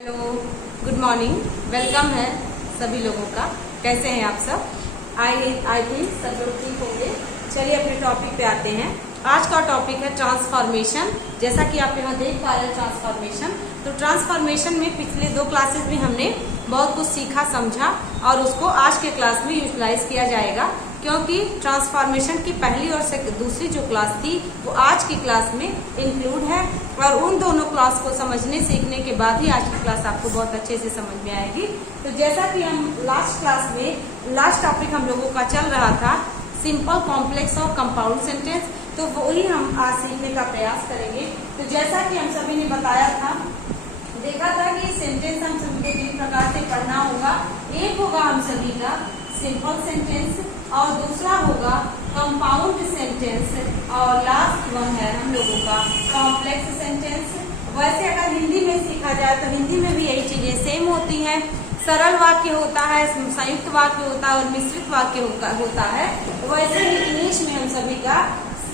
Hello, good morning. Welcome है सभी लोगों का। कैसे हैं आप सब? आई थिंक सब लोग ठीक होंगे। चलिए अपने टॉपिक पे आते हैं। आज का टॉपिक है ट्रांसफॉर्मेशन। जैसा कि आप यहाँ देख पा रहे हैं ट्रांसफॉर्मेशन। तो ट्रांसफॉर्मेशन में पिछले 2 क्लासेस में हमने बहुत कुछ सीखा समझा और उसको आज के क्लास में यूटिलाइज किया जाएगा, क्योंकि ट्रांसफॉर्मेशन की पहली और दूसरी जो क्लास थी वो आज की क्लास में इंक्लूड है और उन दोनों क्लास को समझने सीखने के बाद ही आज की क्लास आपको बहुत अच्छे से समझ में आएगी। तो जैसा कि हम लास्ट क्लास में लास्ट टॉपिक हम लोगों का चल रहा था सिंपल, कॉम्प्लेक्स और कंपाउंड सेंटेंस, तो वही हम आज सीखने का प्रयास करेंगे। तो जैसा कि हम सभी ने बताया था, देखा था कि सेंटेंस हम सभी को 3 प्रकार से पढ़ना होगा। एक होगा हम सभी का सिंपल सेंटेंस और दूसरा होगा कंपाउंड सेंटेंस और लास्ट वन है हम लोगों का कॉम्प्लेक्स सेंटेंस। वैसे अगर हिंदी में सीखा जाए तो हिंदी में भी यही चीजें सेम होती हैं। सरल वाक्य होता है, संयुक्त वाक्य होता है और मिश्रित वाक्य होता है। वैसे ही इंग्लिश में हम सभी का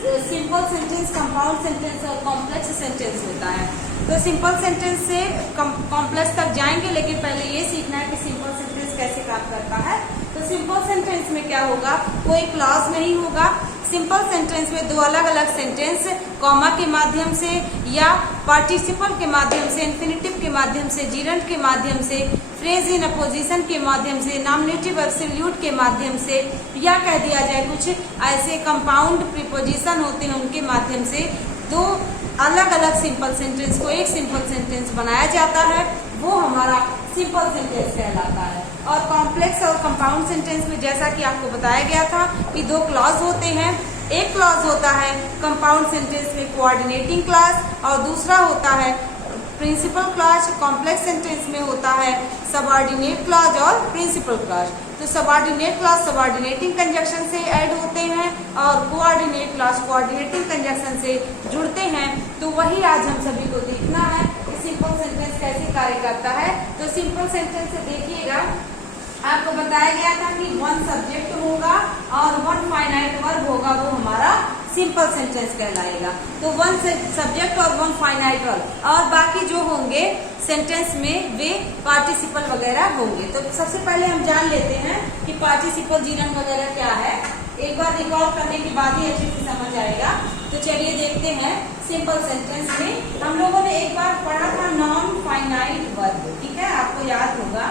सिंपल सेंटेंस, कंपाउंड सेंटेंस और कॉम्प्लेक्स सेंटेंस होता है। तो सिंपल सेंटेंस से कॉम्प्लेक्स तक जाएंगे, लेकिन पहले ये सीखना है कि सिंपल सेंटेंस कैसे काम करता है। तो सिंपल सेंटेंस में क्या होगा, कोई क्लॉज नहीं होगा। सिंपल सेंटेंस में 2 अलग अलग सेंटेंस कॉमा के माध्यम से या पार्टिसिपल के माध्यम से, इन्फिनिटिव के माध्यम से, जीरंट के माध्यम से, फ्रेज इन अपोजिशन के माध्यम से, नॉमिनेटिव एब्सोल्यूट के माध्यम से, या कह दिया जाए कुछ ऐसे कंपाउंड प्रीपोजिशन होते हैं उनके माध्यम से 2 अलग अलग सिंपल सेंटेंस को एक सिंपल सेंटेंस बनाया जाता है। वो हमारा सिंपल सेंटेंस कहलाता है। और कॉम्प्लेक्स और कंपाउंड सेंटेंस में जैसा कि आपको बताया गया था कि 2 क्लॉज होते हैं। एक क्लॉज होता है कंपाउंड सेंटेंस में कोऑर्डिनेटिंग क्लॉज और दूसरा होता है प्रिंसिपल क्लॉज। कॉम्प्लेक्स सेंटेंस में होता है सबऑर्डिनेट क्लॉज और प्रिंसिपल क्लॉज। तो सबऑर्डिनेट क्लॉज सबऑर्डिनेटिंग कंजक्शन से ऐड होते हैं और कोऑर्डिनेट क्लॉज कोऑर्डिनेटिंग कंजक्शन से जुड़ते हैं। तो वही आज हम सभी को देखना है कि सिंपल सेंटेंस कैसे कार्य करता है। तो सिंपल सेंटेंस से देखिएगा, आपको बताया गया था कि 1 सब्जेक्ट होगा और 1 फाइनाइट वर्ब होगा, वो हमारा सिंपल सेंटेंस कहलाएगा। तो 1 सब्जेक्ट और 1 फाइनाइट वर्ब और बाकी जो होंगे सेंटेंस में वे पार्टिसिपल वगैरह होंगे। तो सबसे पहले हम जान लेते हैं कि पार्टिसिपल, जीरंट वगैरह क्या है। एक बार रिकॉल करने के बाद ही अच्छे से समझ आएगा। तो चलिए देखते हैं सिंपल सेंटेंस में। हम लोगों ने एक बार पढ़ा था नॉन फाइनाइट वर्ब, ठीक है, आपको याद होगा।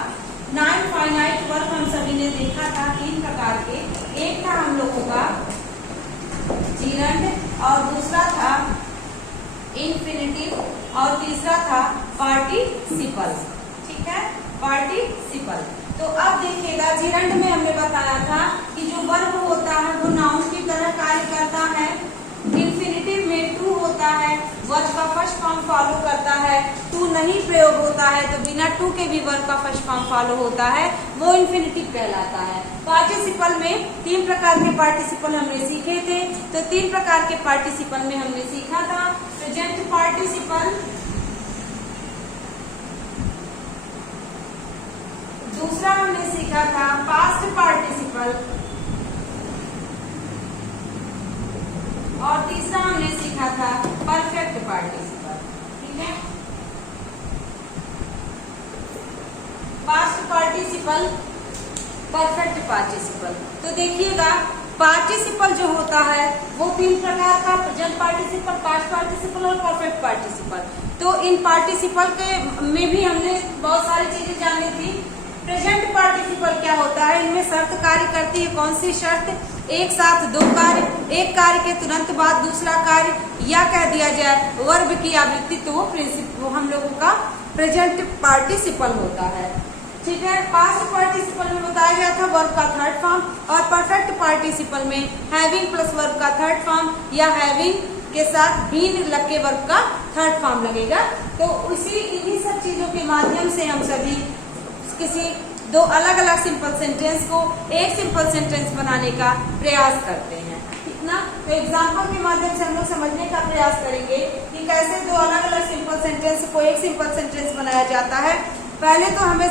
नॉन फाइनाइट वर्ब हम सभी ने देखा था 3 प्रकार के। एक था हम लोगों का जीरंट और दूसरा था इन्फिनिटिव और तीसरा था पार्टिसिपल, ठीक है, पार्टिसिपल। तो अब देखिएगा, जीरंट में हमने बताया था कि जो वर्ब होता है वो नाउन की तरह कार्य करता है। इन्फिनिटिव में टू होता है, वर्ब का फर्स्ट फॉर्म फॉलो करता है। टू नहीं प्रयोग होता है तो बिना टू के भी वर्ब का फर्स्ट फॉर्म फॉलो होता है, वो इन्फिनिटिव कहलाता है। पार्टिसिपल में 3 प्रकार के पार्टिसिपल हमने सीखे थे। तो 3 प्रकार के पार्टिसिपल में हमने सीखा था प्रेजेंट पार्टिसिपल, दूसरा हमने सीखा था पास्ट पार्टिसिपल और तीसरा हमने सीखा था परफेक्ट पार्टिसिपल, ठीक है। Past participle, perfect participle. तो देखिएगा, पार्टिसिपल जो होता है वो 3 प्रकार का, प्रेजेंट पार्टिसिपल, पास्ट पार्टिसिपल और परफेक्ट पार्टिसिपल। तो इन पार्टिसिपल के में भी हमने बहुत सारी चीजें जानी थी। प्रेजेंट पार्टिसिपल क्या होता है, इनमें शर्त कार्य करती है। कौन सी शर्त? एक साथ 2 कार्य, एक कार्य के तुरंत बाद दूसरा कार्य, या कह दिया जाए वर्ब की आवृत्ति, तो वो हम लोगों का प्रेजेंट पार्टिसिपल होता है, ठीक है। पास्ट पार्टिसिपल में बताया गया था वर्ब का 3rd फॉर्म और परफेक्ट पार्टिसिपल में हैविंग प्लस वर्ब का 3rd फॉर्म या हैविंग के साथ बीन लग के वर्ब का 3rd फॉर्म लगेगा। तो इन्हीं सब चीजों के माध्यम से हम सभी किसी 2 अलग अलग सिंपल सेंटेंस को एक सिंपल सेंटेंस बनाने का प्रयास करते हैं, ठीक ना। तो एग्जाम्पल के माध्यम से हम लोग समझने का प्रयास करेंगे कि कैसे 2 अलग अलग सिंपल सेंटेंस को एक सिंपल सेंटेंस बनाया जाता है। पहले तो हमें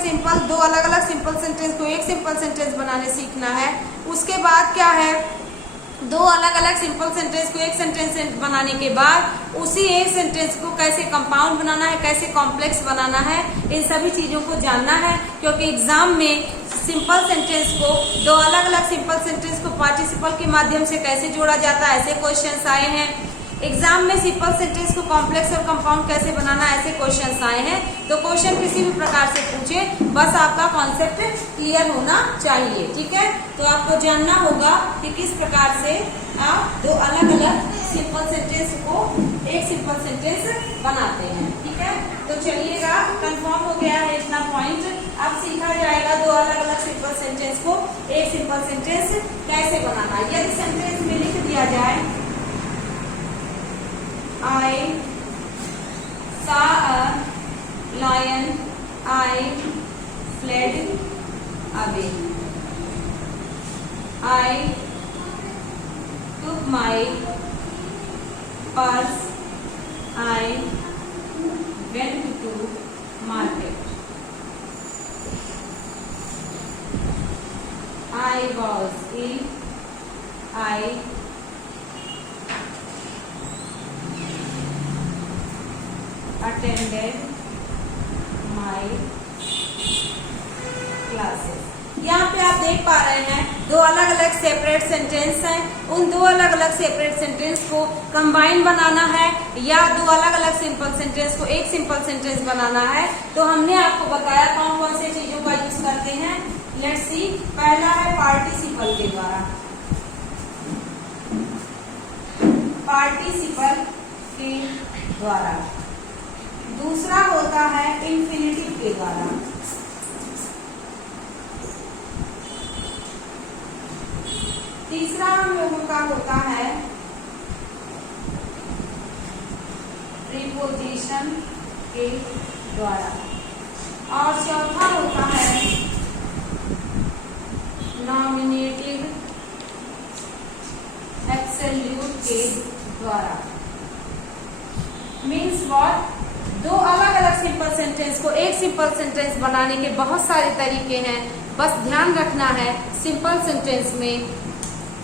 2 अलग अलग सिंपल सेंटेंस को एक सिंपल सेंटेंस बनाने सीखना है। उसके बाद क्या है, दो अलग अलग सिंपल सेंटेंस को एक सेंटेंस बनाने के बाद उसी एक सेंटेंस को कैसे कंपाउंड बनाना है, कैसे कॉम्प्लेक्स बनाना है, इन सभी चीजों को जानना है। क्योंकि एग्जाम में सिंपल सेंटेंस को, दो अलग अलग सिंपल सेंटेंस को पार्टिसिपल के माध्यम से कैसे जोड़ा जाता है, ऐसे क्वेश्चंस आए हैं। एग्जाम में सिंपल सेंटेंस को कॉम्प्लेक्स और कंपाउंड कैसे बनाना, ऐसे क्वेश्चंस आए हैं। तो क्वेश्चन किसी भी प्रकार से पूछे, बस आपका कॉन्सेप्ट क्लियर होना चाहिए, ठीक है। तो आपको जानना होगा कि किस प्रकार से आप दो अलग अलग सिंपल सेंटेंस को एक सिंपल सेंटेंस बनाते हैं, ठीक है। तो चलिएगा, कंफर्म हो गया है इतना पॉइंट। अब सीखा जाएगा दो अलग अलग सिंपल सेंटेंस को एक सिंपल सेंटेंस कैसे बनाना है। यदि सेंटेंस में लिख दिया जाए I saw a lion, I fled away. I took my purse, I went to market. I was ill, I attended my classes। यहाँ पे आप देख पा रहे हैं दो अलग अलग सेपरेट सेंटेंस हैं। उन दो अलग अलग सेपरेट सेंटेंस को कंबाइन बनाना है या दो अलग अलग सिंपल सेंटेंस को एक सिंपल सेंटेंस बनाना है। तो हमने आपको बताया कौन कौन से चीजों का यूज करते हैं। लेट्स सी, पहला है पार्टिसिपल के द्वारा, पार्टिसिपल के द्वारा। दूसरा होता है इंफिनिटिव के द्वारा। तीसरा हम लोगों का होता है प्रीपोजिशन के द्वारा। और चौथा होता है नॉमिनेटिव एब्सोल्यूट के द्वारा। मीन्स व्हाट, दो अलग अलग सिंपल सेंटेंस को एक सिंपल सेंटेंस बनाने के बहुत सारे तरीके हैं। बस ध्यान रखना है सिंपल सेंटेंस में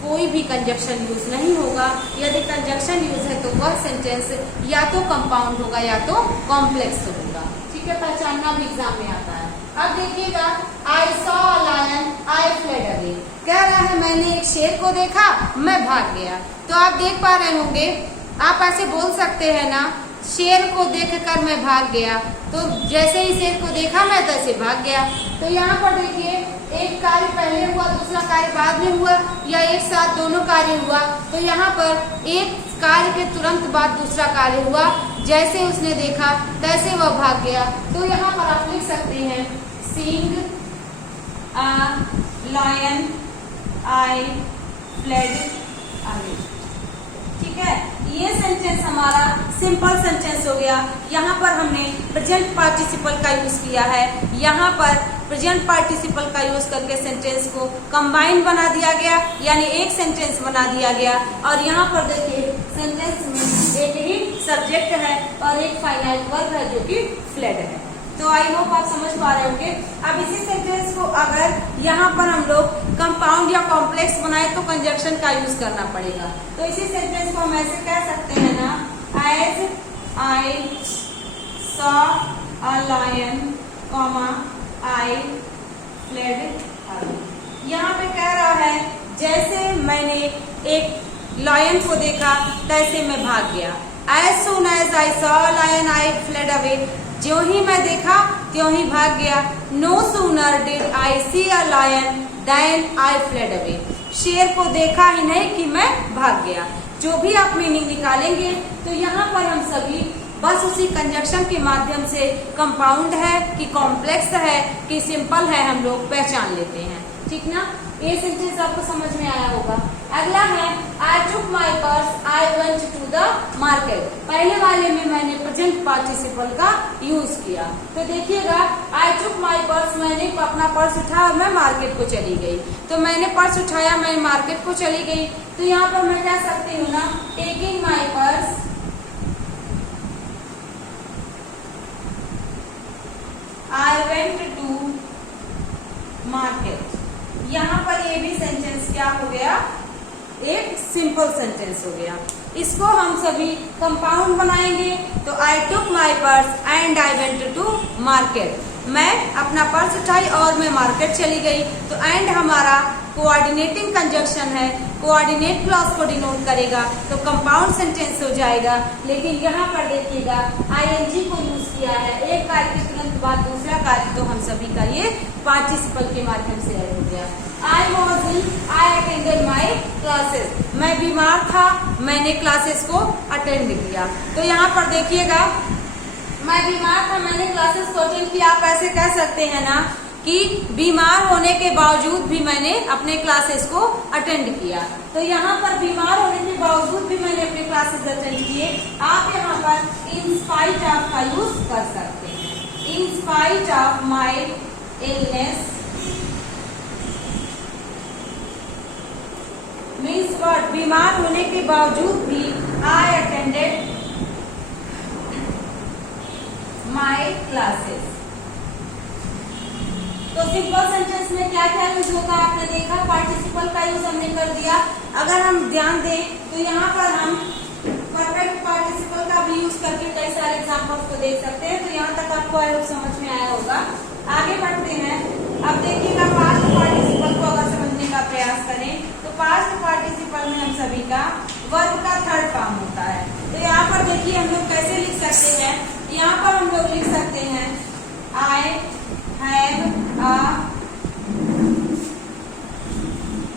कोई भी कंजक्शन यूज नहीं होगा। यदि कंजक्शन यूज है तो वह सेंटेंस या तो कंपाउंड होगा या तो कॉम्प्लेक्स होगा, ठीक है। पहचानना भी एग्जाम में आता है। अब देखिएगा, I saw a lion, I fled away. कह रहा है मैंने एक शेर को देखा, मैं भाग गया। तो आप देख पा रहे होंगे, आप ऐसे बोल सकते हैं ना, शेर को देखकर मैं भाग गया। तो जैसे ही शेर को देखा मैं तैसे भाग गया। तो यहाँ पर देखिए, एक कार्य पहले हुआ, दूसरा कार्य बाद में हुआ, या एक साथ दोनों कार्य हुआ। तो यहाँ पर एक कार्य के तुरंत बाद दूसरा कार्य हुआ। जैसे उसने देखा तैसे वह भाग गया। तो यहाँ पर आप लिख सकते हैं seeing a lion, I fled away, ठीक है। ये सेंटेंस हमारा सिंपल सेंटेंस हो गया। यहाँ पर हमने प्रेजेंट पार्टिसिपल का यूज किया है। यहाँ पर प्रेजेंट पार्टिसिपल का यूज करके सेंटेंस को कंबाइन बना दिया गया, यानी एक सेंटेंस बना दिया गया। और यहाँ पर देखिए, सेंटेंस में एक ही सब्जेक्ट है और एक फाइनाइट वर्ब है जो कि फ्लेड है। तो आई होप आप समझ पा रहे होंगे। अब इसी सेंटेंस को अगर यहाँ पर हम लोग कंपाउंड या कॉम्प्लेक्स बनाए तो कंजक्शन का यूज करना पड़ेगा। तो इसी सेंटेंस को हम ऐसे कह सकते हैं ना, as I saw a lion, I fled away. यहाँ पे कह रहा है जैसे मैंने एक लायन को देखा तैसे मैं भाग गया। As soon as I saw a lion, I fled away. जो ही मैं देखा त्यों ही भाग गया। No sooner did I see a lion then I fled away. शेर को देखा ही नहीं कि मैं भाग गया। जो भी आप मीनिंग निकालेंगे तो यहाँ पर हम सभी बस उसी कंजक्शन के माध्यम से कंपाउंड है कि कॉम्प्लेक्स है कि सिंपल है हम लोग पहचान लेते हैं, ठीक ना। ये सेंटेंस आपको समझ में आया होगा। अगला है I took my purse, I went to the market. पहले वाले में मैंने प्रेजेंट पार्टिसिपल का यूज किया। तो देखिएगा, आई टुक माई पर्स, मैंने अपना पर्स उठाया और मैं मार्केट को चली गई। तो मैंने पर्स उठाया, मैं मार्केट को चली गई। तो यहाँ पर मैं कह सकती हूँ ना, taking my purse, I went to market. यहाँ पर ये भी सेंटेंस क्या हो गया, एक सिंपल सेंटेंस हो गया। इसको हम सभी कंपाउंड बनाएंगे। तो I took my purse and I went to market. मैं अपना पर्स उठाई और मैं मार्केट चली गई। तो एंड हमारा कोऑर्डिनेटिंग कंजक्शन है, कोऑर्डिनेट क्लॉज को डिनोट करेगा, तो कंपाउंड सेंटेंस हो जाएगा। लेकिन यहाँ पर देखिएगा आईएनजी को यूज किया है, एक कार्य के तुरंत बाद दूसरा कार्य, तो हम सभी का ये पार्टिसिपल के माध्यम से हो गया। I was ill, I attended my classes. मैं बीमार था, मैंने क्लासेस को अटेंड किया। तो यहाँ पर देखिएगा मैं बीमार था, मैंने क्लासेस को अटेंड किया। आप ऐसे कह सकते हैं ना कि बीमार होने के बावजूद भी मैंने अपने क्लासेस को अटेंड किया। तो यहाँ पर बीमार होने के बावजूद भी मैंने अपने क्लासेस अटेंड किए। आप यहाँ पर इन स्पाइट ऑफ का यूज कर सकते हैं। इन spite of my illness means what, बीमार होने के बावजूद भी आई अटेंडेड माई क्लासेस। तो सिंपल सेंटेंस में क्या क्या यूज होता है आपने देखा, पार्टिसिपल का यूज हमने कर दिया। अगर हम ध्यान दें तो यहाँ पर हम परफेक्ट पार्टिसिपल का भी यूज करके कई सारे एग्जांपल्स को देख सकते हैं। तो यहाँ तक आपको आई होप समझ में आया होगा। आगे बढ़ते हैं। अब देखिएगा पास्ट पार्टिसिपल को अगर समझने का प्रयास करें तो पास्ट पार्टिसिपल में हम सभी का वर्ब का थर्ड फॉर्म होता है। तो यहाँ पर देखिए हम लोग कैसे लिख सकते हैं। यहाँ पर हम लोग लिख सकते हैं I have a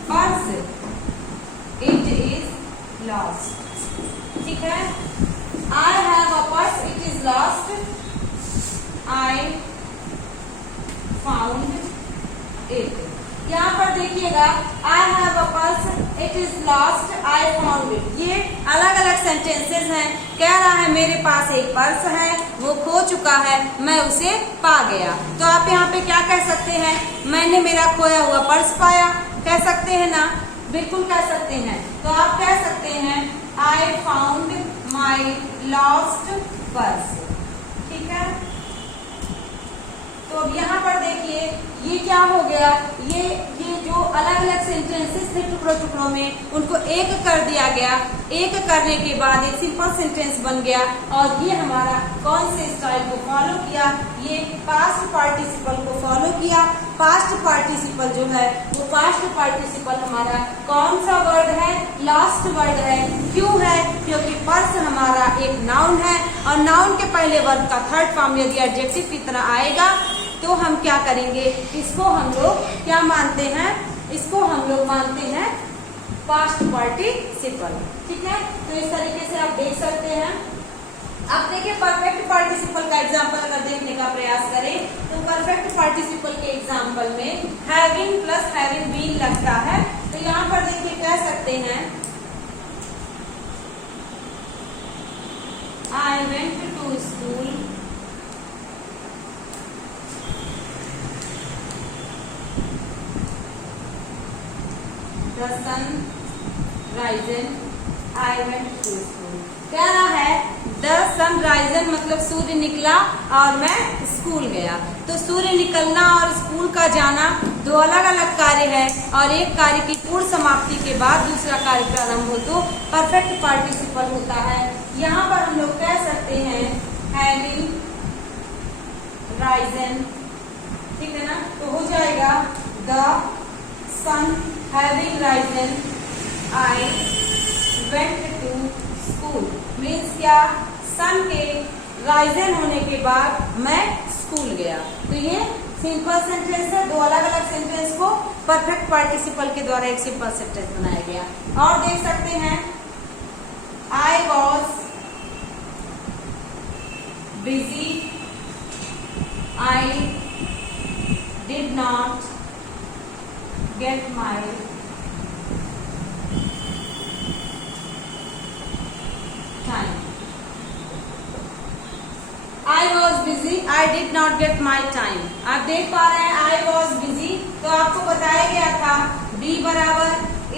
purse, it is lost. ठीक है, I have a purse, it is lost, I found it. यहाँ पर देखिएगा I have a purse, it is lost, I found it. ये अलग अलग सेंटेंसेस हैं। कह रहा है मेरे पास एक पर्स है, वो खो चुका है, मैं उसे पा गया। तो आप यहाँ पे क्या कह सकते हैं, मैंने मेरा खोया हुआ पर्स पाया। कह सकते हैं ना, बिल्कुल कह सकते हैं। तो आप कह सकते हैं I found my lost purse. ठीक है, तो अब यहाँ पर देखिए ये क्या हो गया, ये जो अलग अलग सेंटेंसेस थे टुकड़ों टुकड़ों में, उनको एक कर दिया गया। एक करने के बाद एक सिंपल सेंटेंस बन गया। और ये हमारा कौन से स्टाइल को फॉलो किया, ये पास्ट पार्टिसिपल को फॉलो किया। पास्ट पार्टिसिपल जो है वो पास्ट पार्टिसिपल हमारा कौन सा वर्ड है, लास्ट वर्ड है। क्यों है, क्योंकि पर्स हमारा एक नाउन है और नाउन के पहले वर्ड का थर्ड फॉर्म यदि एडजेक्टिव की तरह आएगा तो हम क्या करेंगे, इसको हम लोग क्या मानते हैं, इसको हम लोग मानते हैं पास्ट पार्टिसिपल। ठीक है, तो इस तरीके से आप देख सकते हैं। अब देखिए परफेक्ट पार्टिसिपल का एग्जांपल अगर देखने का प्रयास करें तो परफेक्ट पार्टिसिपल के एग्जांपल में हैविंग प्लस हैविंग बीन लगता है। तो यहाँ पर देखिए कह सकते हैं I went to school, The sun risen, I went to school। क्या रहा है, the sun risen मतलब सूर्य निकला और मैं स्कूल गया। तो सूर्य निकलना और स्कूल का जाना दो अलग अलग कार्य है और एक कार्य की पूर्ण समाप्ति के बाद दूसरा कार्य प्रारंभ हो तो परफेक्ट पार्टिसिपल होता है। यहाँ पर हम लोग कह सकते हैं हैविंग राइजन। ठीक है ना, तो हो जाएगा the sun having risen, I went to school। Means क्या, सन के राइजन होने के बाद मैं स्कूल गया। तो ये सिंपल सेंटेंस है। दो अलग अलग सेंटेंस को परफेक्ट पार्टिसिपल के द्वारा एक सिंपल सेंटेंस बनाया गया। और देख सकते हैं I was busy, I did not get my time। I was busy, I did not get my time। आप देख पा रहे हैं I was busy, तो आपको बताया गया था B बराबर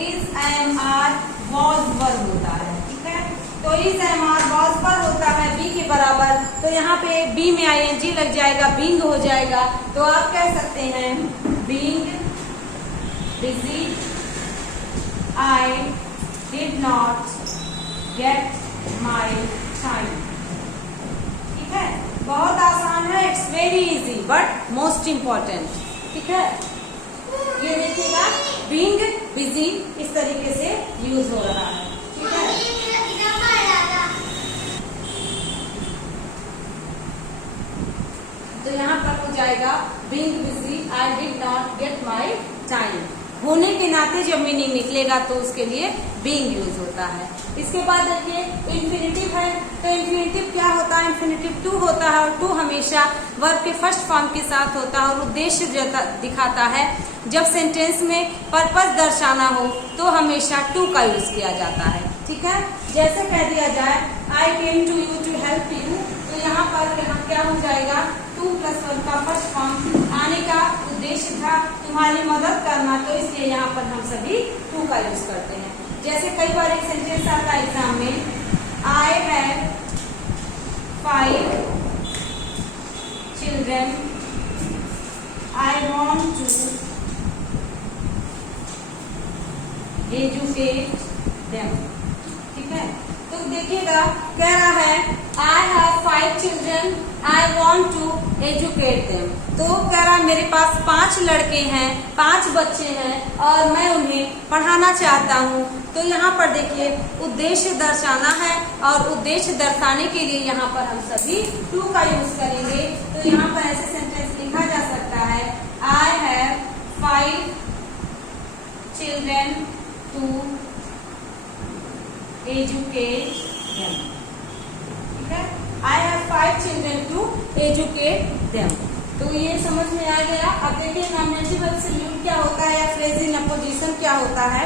is am are was verb होता है। ठीक है, तो is am are was पर होता है B के बराबर। तो यहाँ पे B में ing लग जाएगा, being हो जाएगा। तो आप कह सकते हैं being busy, I did not get my time। ठीक है, बहुत आसान है, it's very easy but most important. ठीक है, ये देखिएगा बीइंग बिजी इस तरीके से यूज हो रहा है। ठीक है, तो यहाँ पर हो जाएगा being busy, I did not get my time. होने के नाते जब मीनिंग निकलेगा तो उसके लिए बीइंग यूज होता है। इसके बाद देखिए इन्फिनिटिव है, तो इन्फिनिटिव क्या होता है? इन्फिनिटिव टू होता है, और टू हमेशा वर्ब के फर्स्ट फॉर्म के साथ होता है और उद्देश्य दिखाता है। जब सेंटेंस में पर्पस दर्शाना हो तो हमेशा टू का यूज किया जाता है। ठीक है, जैसे कह दिया जाए I came to you to help you, तो यहाँ पर क्या हो जाएगा? 2+1 का फर्स्ट फॉर्म आने का उद्देश्य था तुम्हारी मदद करना, तो इसलिए यहाँ पर हम सभी टू का यूज करते हैं। जैसे कई बार एक सेंटेंस आता है एग्जाम में, I have 5 children, I want to educate them. ठीक है, तो देखिएगा कह रहा है I have 5 children, I want to educate them. तो कह रहा है मेरे पास 5 लड़के हैं, 5 बच्चे हैं और मैं उन्हें पढ़ाना चाहता हूँ। तो यहाँ पर देखिए उद्देश्य दर्शाना है और उद्देश्य दर्शाने के लिए यहाँ पर हम सभी टू का यूज करेंगे। तो यहाँ पर ऐसे सेंटेंस लिखा जा सकता है I have 5 children to educate them. ठीक है, I have 5 children to educate them. तो ये समझ में आ गया। अब देखिए नॉमिनेटिव एब्सोल्यूट क्या होता है या फ्रेज इन अपोजिशन क्या होता है।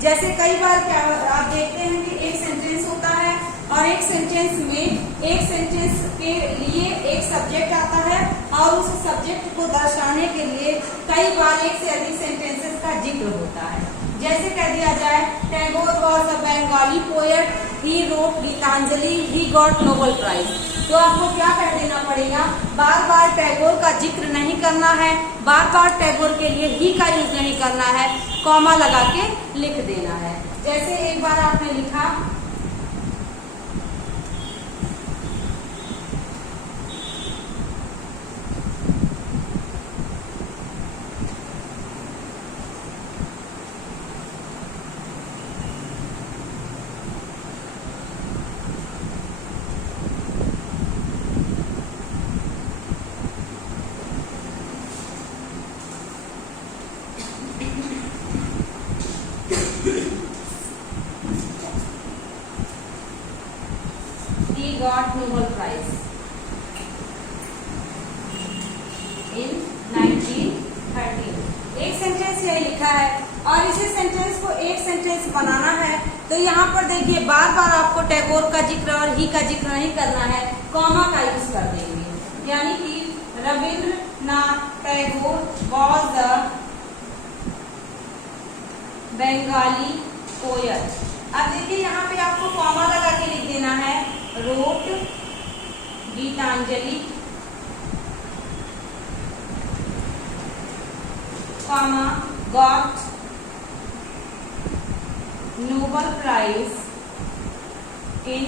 जैसे कई बार क्या आप देखते हैं कि एक सेंटेंस होता है और एक सेंटेंस में एक सेंटेंस के लिए एक सब्जेक्ट आता है और उस सब्जेक्ट को दर्शाने के लिए कई बार एक से अधिक सेंटेंसेस का जिक्र होता है। जैसे कह दिया जाए Tagore was a Bengali poet, he wrote Gitanjali, he got Nobel prize. तो आपको क्या कह देना पड़ेगा? बार बार टैगोर का जिक्र नहीं करना है, बार बार टैगोर के लिए ही का यूज नहीं करना है, कॉमा लगा के लिख देना है। जैसे एक बार आपने लिखा got Nobel Prize in 1913। एक सेंटेंस यही लिखा है और इसी सेंटेंस को एक सेंटेंस बनाना है। तो यहाँ पर देखिए बार बार आपको टैगोर का जिक्र और ही का जिक्र नहीं करना है, कॉमा का यूज कर देंगे। यानी कि Rabindranath Tagore was the Bengali poet. अब देखिए यहाँ पे आपको कॉमा लगा के लिख देना है, wrote Gitanjali comma got Nobel prize in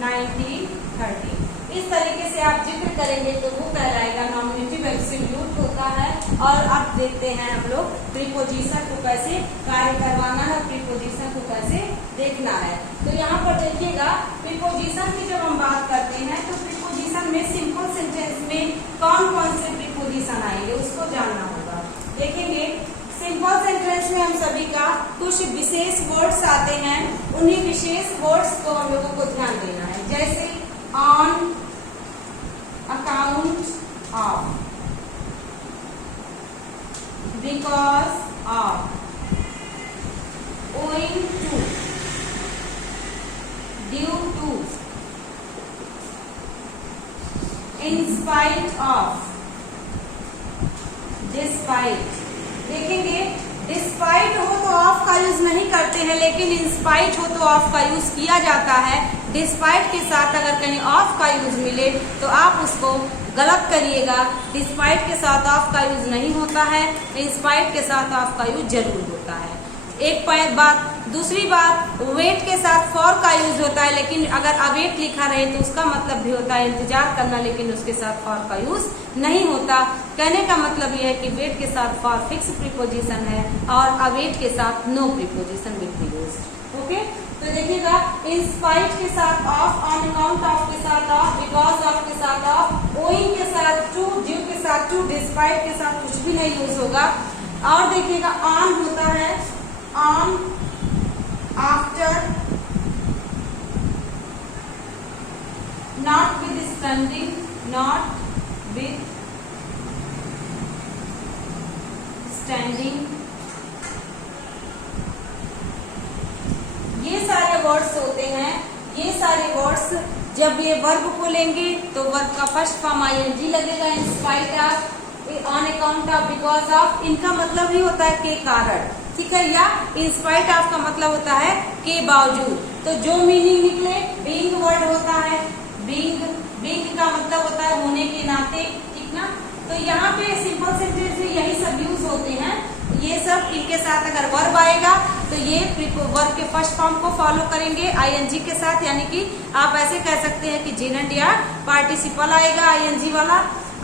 1913। इस तरीके से आप जिक्र करेंगे तो वो कहलाएगा नॉमिनेटिव एब्सोल्यूट होता है। और अब देखते हैं हम लोग प्रीपोजिशन को कैसे कार्य करवाना है, प्रीपोजिशन को कैसे देखना है। तो यहाँ पर देखिएगा प्रीपोजिशन की जब हम बात करते हैं तो प्रीपोजिशन में सिंपल सेंटेंस में कौन कौन से प्रीपोजिशन आएंगे उसको जानना होगा। देखेंगे सिंपल सेंटेंस में हम सभी का कुछ विशेष वर्ड्स आते हैं, उन्हीं विशेष वर्ड्स को हम लोगों को ध्यान देना है। जैसे on account of, because of, owing to, due to, in spite of, despite. देखेंगे डिस्पाइट हो तो ऑफ का यूज नहीं करते हैं, लेकिन इंस्पाइट हो तो ऑफ का यूज किया जाता है। डिस्पाइट के साथ अगर कहीं ऑफ का यूज मिले तो आप उसको गलत करिएगा। डिस्पाइट के साथ ऑफ का यूज नहीं होता है, इंस्पाइट के साथ ऑफ का यूज जरूर होता है। एक बात दूसरी बात, वेट के साथ फॉर का यूज होता है, लेकिन अगर अवेट लिखा रहे तो उसका मतलब भी होता है इंतजार करना, लेकिन उसके साथ फॉर का यूज नहीं होता। कहने का मतलब यह है कि वेट के साथ फॉर फिक्स प्रीपोजिशन है और अवेट के साथ no preposition will be used. Okay, तो देखिएगा इन स्पाइट के साथ ऑफ, ऑन अकाउंट ऑफ के साथ ऑफ, बिकॉज ऑफ के साथ ऑफ, ओइंग के साथ टू, ड्यू के साथ टू, डिस्पाइट के साथ कुछ भी नहीं यूज होगा। और देखिएगा ऑन होता है on, after, not with standing, not with standing, ये सारे वर्ड्स होते हैं। ये सारे वर्ड्स जब ये वर्ब को लेंगे तो वर्ब का फर्स्ट फॉर्म आईएनजी लगेगा, इन spite of, on account of, because of. इनका मतलब ही होता है के कारण, ठीक है, या इन स्पाइट ऑफ का मतलब होता है के बावजूद। तो जो मीनिंग निकले, बीइंग वर्ड होता है, बीइंग, बीइंग का मतलब होता है होने के नाते, ठीक ना। तो यहाँ पे सिंपल सेंटेंस में यही सब यूज होते हैं। ये सब इनके साथ अगर वर्ब आएगा तो ये वर्ब के फर्स्ट फॉर्म को फॉलो करेंगे आईएनजी के साथ, यानी कि आप ऐसे कह सकते हैं कि जेनेंट या पार्टिसिपल आएगा आईएनजी वाला।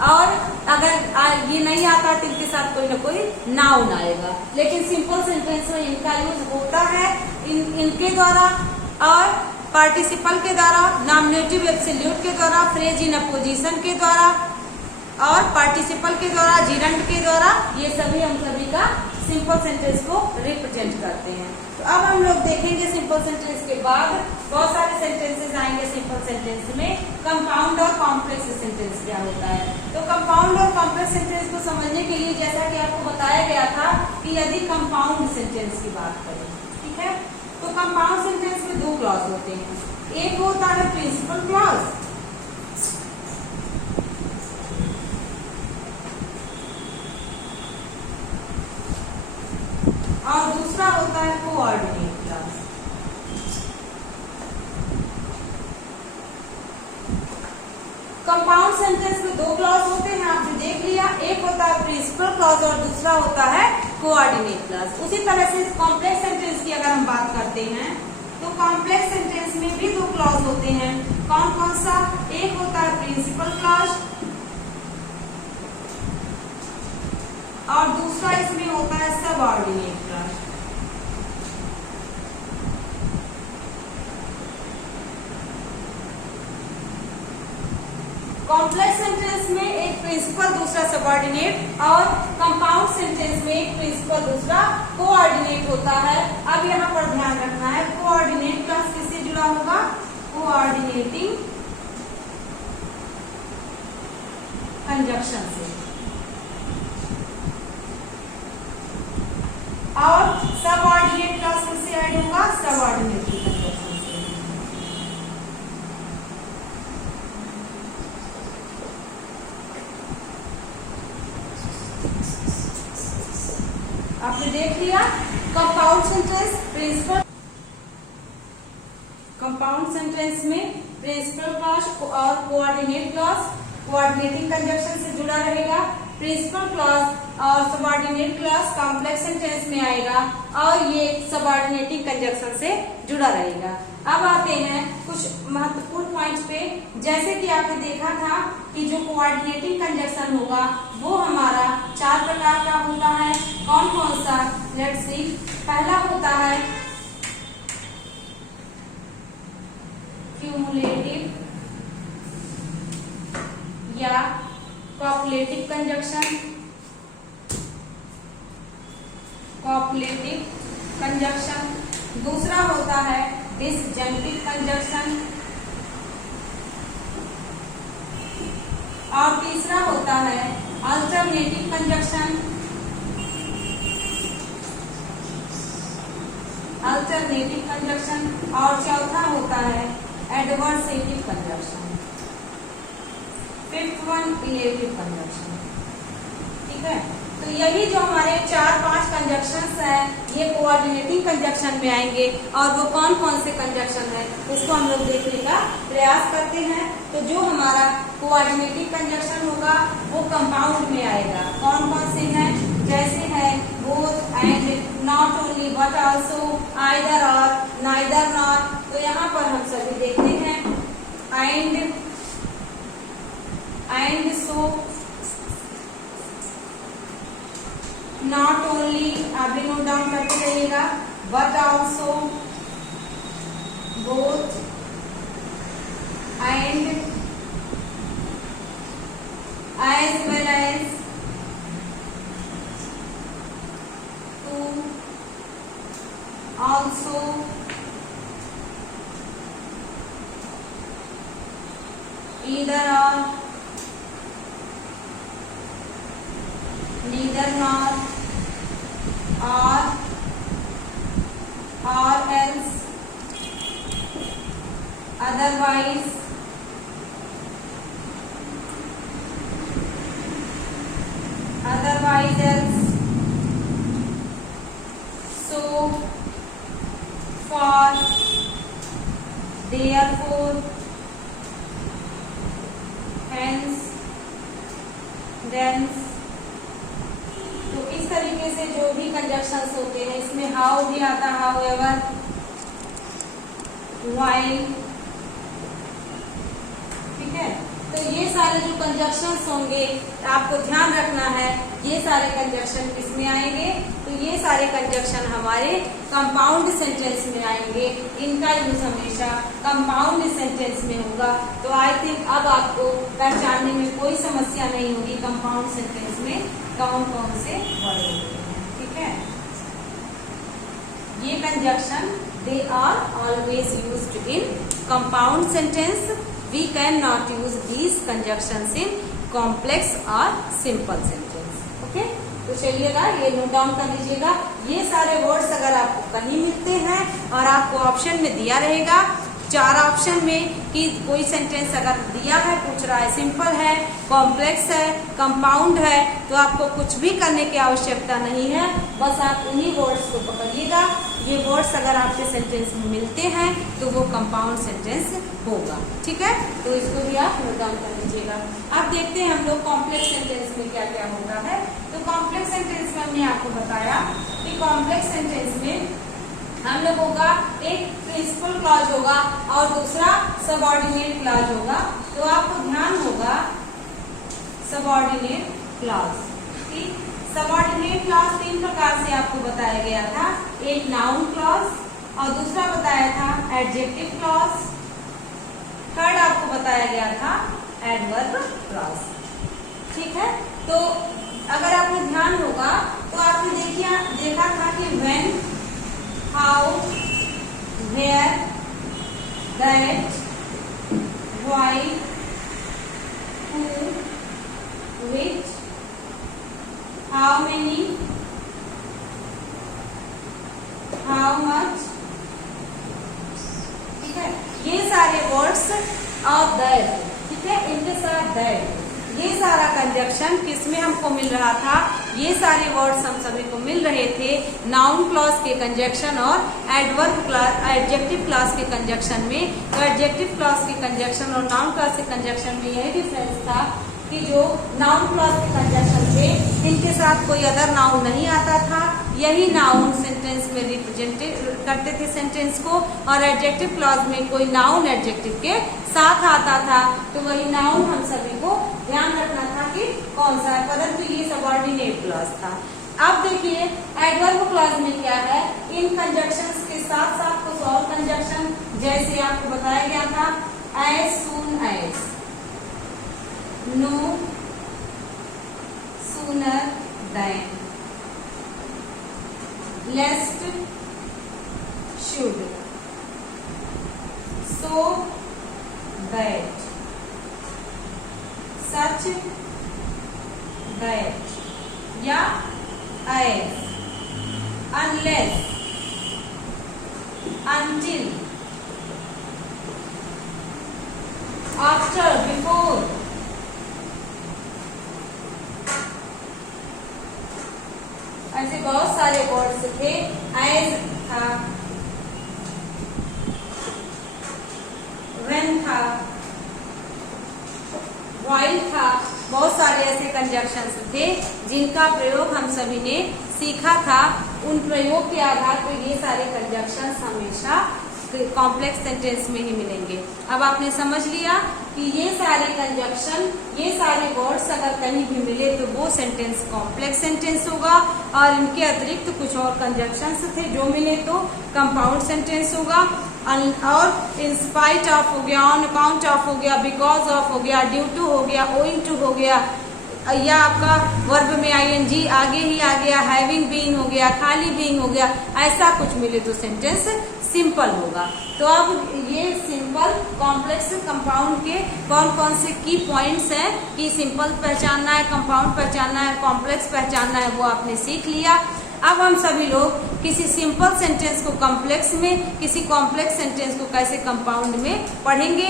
और अगर ये नहीं आता तो इनके साथ कोई ना कोई नाउन आएगा। लेकिन सिंपल सेंटेंस में इनका यूज होता है इनके द्वारा, और पार्टिसिपल के द्वारा, नॉमिनेटिव एब्सोल्यूट के द्वारा, फ्रेज इन अपोजिशन के द्वारा, और पार्टिसिपल के द्वारा, जिरंट के द्वारा। ये सभी हम सभी का सिंपल सेंटेंस को रिप्रेजेंट करते हैं। तो अब हम लोग देखेंगे सिंपल सेंटेंस के बाद बहुत सारे सेंटेंसेस आएंगे सिंपल सेंटेंस में। कंपाउंड और कॉम्प्लेक्स सेंटेंस क्या होता है, तो कंपाउंड और कॉम्प्लेक्स सेंटेंस को समझने के लिए जैसा कि आपको बताया गया था कि यदि कंपाउंड सेंटेंस की बात करें, ठीक है, तो कंपाउंड सेंटेंस में दो क्लॉज होते हैं। एक होता है प्रिंसिपल क्लॉज, और दूसरा होता है कोऑर्डिनेट क्लॉज। कंपाउंड सेंटेंस में दो क्लॉज होते हैं, आपने देख लिया। एक होता है प्रिंसिपल क्लॉज और दूसरा होता है कोऑर्डिनेट क्लॉज। उसी तरह से कॉम्प्लेक्स सेंटेंस की अगर हम बात करते हैं तो कॉम्प्लेक्स सेंटेंस में भी दो क्लॉज होते हैं। कौन कौन सा, एक होता है प्रिंसिपल क्लॉज और दूसरा इसमें होता है सबऑर्डिनेट क्लॉज। कॉम्प्लेक्स सेंटेंस में एक प्रिंसिपल दूसरा सबऑर्डिनेट, और कंपाउंड सेंटेंस में एक प्रिंसिपल दूसरा कोऑर्डिनेट होता है। अब यहाँ पर ध्यान रखना है, कोऑर्डिनेट क्लॉज किससे जुड़ा होगा, कोऑर्डिनेटिंग कंजक्शन से, और सबऑर्डिनेट क्लॉज किससे ऐड होगा, सबऑर्डिनेटिंग कंजक्शन से। आपने देख लिया compound sentence, principal, compound sentence में प्रिंसिपल क्लॉज और कोऑर्डिनेट क्लॉज कोऑर्डिनेटिंग कंजक्शन से जुड़ा रहेगा। प्रिंसिपल क्लॉज और सबऑर्डिनेट क्लॉज कॉम्प्लेक्स सेंटेंस में आएगा और ये सबऑर्डिनेटिंग कंजक्शन से जुड़ा रहेगा। अब आते हैं कुछ महत्वपूर्ण पॉइंट्स पे। जैसे कि आपने देखा था कि जो कोऑर्डिनेटिंग कंजक्शन होगा वो हमारा चार प्रकार का होता है। कौन कौन सा, लेट्स सी। पहला होता है क्यूमुलेटिव या कॉपुलेटिव कंजक्शन, कॉपुलेटिव कंजक्शन। दूसरा होता है डिसजंक्टिव कंजक्शन, और तीसरा होता है अल्टरनेटिव कंजक्शन, अल्टरनेटिव कंजक्शन, और चौथा होता है adversative conjunction. Fifth one elective conjunction. ठीक है, तो यही जो हमारे 4-5 कंजक्शंस हैं ये कोऑर्डिनेटिंग कंजक्शन में आएंगे। और वो कौन कौन से कंजक्शन है इसको हम लोग देखने का प्रयास करते हैं। तो जो हमारा कोऑर्डिनेटिंग कंजक्शन होगा वो कंपाउंड में आएगा। कौन कौन से हैं, जैसे है both and, not only but also, either और, नाइदर नॉर। तो यहाँ पर हम सभी देखते हैं एंड सो, नॉट ओनली, आप भी नोट डाउन करते रहिएगा, but also, both, and, as well as, to, also, either or, neither nor, or else, otherwise, else, so, for, therefore, hence, thence। तो इस तरीके से जो भी कंजक्शंस होते हैं इसमें हाउ भी आता, however, while, ठीक है। तो ये सारे जो कंजक्शंस होंगे आपको ध्यान रखना है, ये सारे कंजक्शन किसमें आएंगे, तो ये सारे कंजक्शन हमारे कंपाउंड सेंटेंस में आएंगे। इनका यूज हमेशा कंपाउंड सेंटेंस में होगा। तो आई थिंक अब आपको पहचानने में कोई समस्या नहीं होगी कंपाउंड सेंटेंस में कौन कौन से वर्ड होते हैं, ठीक है। ये conjunction they are always used in compound sentence. We cannot use these conjunctions in complex or simple sentence. Okay? तो चलिएगा ये नोट डाउन कर लीजिएगा। ये सारे वर्ड्स अगर आपको कहीं मिलते हैं और आपको ऑप्शन में दिया रहेगा, 4 ऑप्शन में कि कोई सेंटेंस अगर दिया है, पूछ रहा है सिंपल है, कॉम्प्लेक्स है, कंपाउंड है, तो आपको कुछ भी करने की आवश्यकता नहीं है, बस आप उन्हीं वर्ड्स को पकड़िएगा। ये वर्ड्स अगर आपके सेंटेंस में मिलते हैं तो वो कंपाउंड सेंटेंस होगा, ठीक है। तो इसको भी आप नोट डाउन कर लीजिएगा। अब देखते हैं हम लोग कॉम्प्लेक्स सेंटेंस में क्या क्या होता है। तो कॉम्प्लेक्स सेंटेंस में हमने आपको बताया कि कॉम्प्लेक्स सेंटेंस में हम लोगों का एक प्रिंसिपल क्लॉज होगा और दूसरा सबऑर्डिनेट क्लॉज होगा। तो आपको ध्यान होगा सबऑर्डिनेट क्लॉज, ठीक। सबऑर्डिनेट क्लॉज 3 प्रकार से आपको बताया गया था, एक नाउन क्लॉज और दूसरा बताया था एडजेक्टिव क्लॉज, थर्ड आपको बताया गया था एडवर्ब क्लॉज, ठीक है। तो अगर आपको ध्यान होगा तो आपने देखा था कि when, how, where, that, why, who, which, how many, how much, ठीक है। ये सारे वर्ड्स और दैट, ठीक है, इनके साथ दैट, ये सारा कंजक्शन किसमें हमको मिल रहा था, ये सारे वर्ड्स हम सभी को मिल रहे थे नाउन क्लॉज के कंजक्शन और एडवर्ब क्लॉज, एडजेक्टिव क्लॉज के कंजक्शन में। तो एडजेक्टिव क्लॉज के कंजक्शन और नाउन क्लॉज के कंजक्शन में यही डिफरेंस था कि जो नाउन क्लॉज के कंजक्शन थे इनके साथ कोई अदर नाउन नहीं आता था, यही नाउन सेंटेंस में रिप्रेजेंट करते थे सेंटेंस को, और एडजेक्टिव क्लॉज में कोई नाउन एडजेक्टिव के साथ आता था। तो वही नाउन हम सभी को ध्यान रखना था कि कौन सा है, परंतु ये सबऑर्डिनेट क्लॉज था। अब देखिए एडवर्ब क्लॉज में क्या है, इन कंजक्शंस के साथ साथ कुछ और कंजक्शन जैसे आपको बताया गया था as soon as, no sooner than, lest, should, so that, such that, या as, unless, until, after, before, ऐसे बहुत सारे वर्ड्स थे। एज था, व्हेन था, व्हाइल था, बहुत सारे ऐसे कंजक्शंस थे जिनका प्रयोग हम सभी ने सीखा था। उन प्रयोग के आधार पर ये सारे कंजक्शंस हमेशा कॉम्प्लेक्स सेंटेंस में ही मिलेंगे। अब आपने समझ लिया कि ये सारे कंजक्शन, ये सारे वर्ड्स अगर कहीं भी मिले तो वो सेंटेंस कॉम्प्लेक्स सेंटेंस होगा, और इनके अतिरिक्त कुछ और कंजक्शंस थे जो मिले तो कंपाउंड सेंटेंस होगा। और इन स्पाइट ऑफ हो गया, ऑन अकाउंट ऑफ हो गया, बिकॉज ऑफ हो गया, ड्यू टू हो गया, ओइंग टू हो गया, या आपका वर्ब में आईएनजी आगे ही आ गया, हैविंग बीन हो गया, खाली बीइंग हो गया, ऐसा कुछ मिले तो सेंटेंस सिंपल होगा। तो अब ये सिंपल, कॉम्प्लेक्स, कंपाउंड के कौन कौन से की पॉइंट्स हैं कि सिंपल पहचानना है, कंपाउंड पहचानना है, कॉम्प्लेक्स पहचानना है, वो आपने सीख लिया। अब हम सभी लोग किसी सिंपल सेंटेंस को कॉम्प्लेक्स में, किसी कॉम्प्लेक्स सेंटेंस को कैसे कंपाउंड में पढ़ेंगे,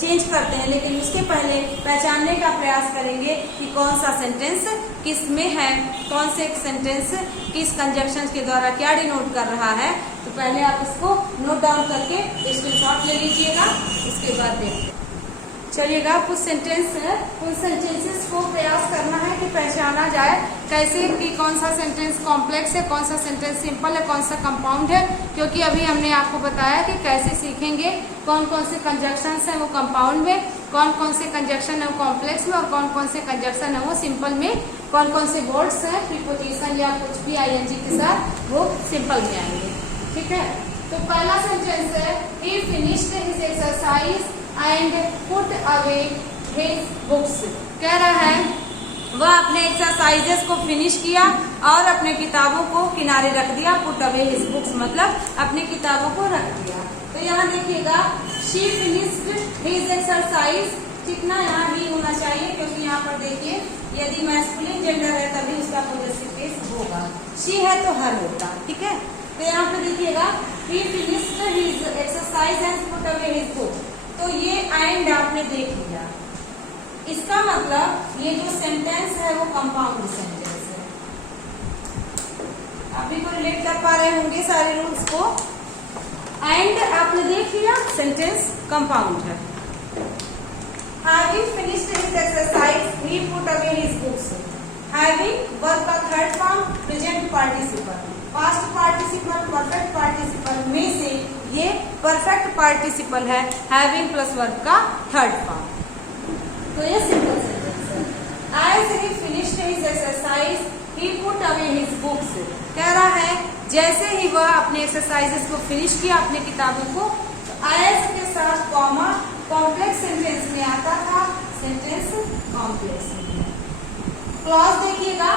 चेंज करते हैं, लेकिन उसके पहले पहचानने का प्रयास करेंगे कि कौन सा सेंटेंस किस में है, कौन से सेंटेंस किस कंजक्शन के द्वारा क्या डिनोट कर रहा है। तो पहले आप इसको नोट डाउन करके स्क्रीनशॉट ले लीजिएगा, इसके बाद देखते हैं। चलिएगा, कुछ सेंटेंसेस को प्रयास करना है कि पहचाना जाए कैसे कि कौन सा सेंटेंस कॉम्प्लेक्स है, कौन सा सेंटेंस सिंपल है, कौन सा कंपाउंड है। क्योंकि अभी हमने आपको बताया कि कैसे सीखेंगे कौन कौन से कंजक्शंस हैं वो कंपाउंड में, कौन कौन से कंजक्शन है वो कॉम्प्लेक्स में, और कौन कौन से कंजक्शन है वो सिंपल में, कौन कौन से वर्ड्स हैं प्रीपोजिशन या कुछ भी आईएनजी के साथ वो सिंपल में आएंगे। ठीक है, तो पहला सेंटेंस है, ही finished his exercise and put away his books. कह रहा है वह अपने एक्सरसाइजेस को फिनिश किया और अपने किताबों को किनारे रख दिया। पुट अवे हिज बुक्स मतलब अपनी किताबों को रख दिया। तो यहाँ देखिएगा, शी फिनिश्ड हिज एक्सरसाइज, कितना यहाँ ही होना चाहिए, क्योंकि यहाँ पर देखिए यदि मैस्कुलिन जेंडर है तभी उसका पॉजेसिव केस होगा, शी है तो हर होता। ठीक है, तो यहाँ पे देखिएगा, he finished his exercise and put away his book। तो ये एंड आपने देख लिया, इसका मतलब ये जो सेंटेंस है वो कंपाउंड सेंटेंस है। अभी को रिलेट कर पा रहे होंगे सारे रूल्स को। एंड आपने देख लिया, सेंटेंस कंपाउंड है। Having finished his exercise, he put away his books। Having verb का third form present participle, past participle, perfect participle में से ये परफेक्ट पार्टिसिपल है, हैविंग प्लस वर्ब का थर्ड फॉर्म। तो ये सिंपल सेंटेंस है। As he finished his exercise, he put away his books। कह रहा है जैसे ही वह अपने एक्सरसाइजेस को फिनिश किया, अपने किताबों को, as के साथ कॉमा कॉम्प्लेक्स सेंटेंस में आता था, सेंटेंस कॉम्प्लेक्स में। क्लॉज देखिएगा,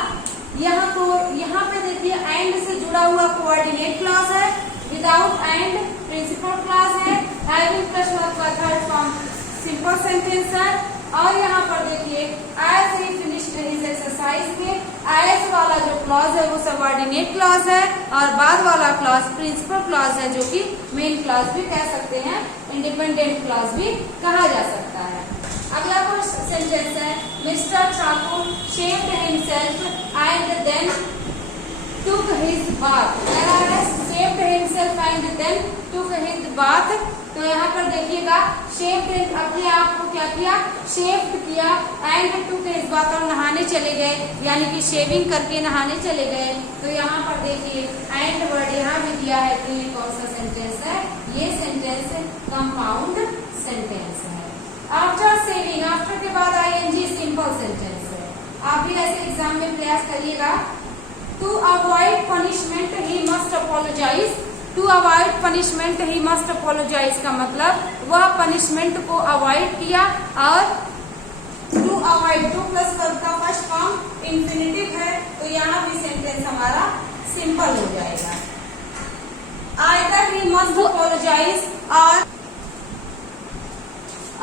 यहाँ पे देखिए एंड से जुड़ा हुआ कोऑर्डिनेट क्लॉज है, विदाउट एंड प्रिंसिपल क्लॉज है, हैविंग प्लस वर्ब का थर्ड फॉर्म सिंपल सेंटेंस है। और यहाँ पर देखिए as he finished his exercise में एज वाला जो क्लॉज है वो सबऑर्डिनेट क्लॉज है, और बाद वाला क्लॉज प्रिंसिपल क्लॉज है, जो कि मेन क्लॉज भी कह सकते हैं, इंडिपेंडेंट क्लॉज भी कहा जा सकता है। अगला सेंटेंस है, mister Thakur shaved himself and then took his bath. Shaved himself and then took his bath. तो यहाँ पर देखिएगा, शेव्ड अपने आप को क्या किया, शेव्ड किया, एंड टुक हिज बाथ और नहाने चले गए, यानी कि शेविंग करके नहाने चले गए। तो यहाँ पर देखिए एंड वर्ड यहाँ भी दिया है कि ये कौन सा सेंटेंस है, ये सेंटेंस कंपाउंड सेंटेंस है। आफ्टर सेविंग, आफ्टर के बाद आईएनजी सिंपल सेंटेंस है। आप भी ऐसे एग्जाम में प्रयास करिएगा। To avoid punishment he must apologise. To avoid punishment he must apologise का मतलब वह पनिशमेंट को अवॉइड किया, और to avoid, to plus verb का फर्स्ट फॉर्म इंफिनिटिव है, तो यहाँ भी सेंटेंस हमारा सिंपल हो जाएगा। आइदर ही मस्ट अपोलोजाइज और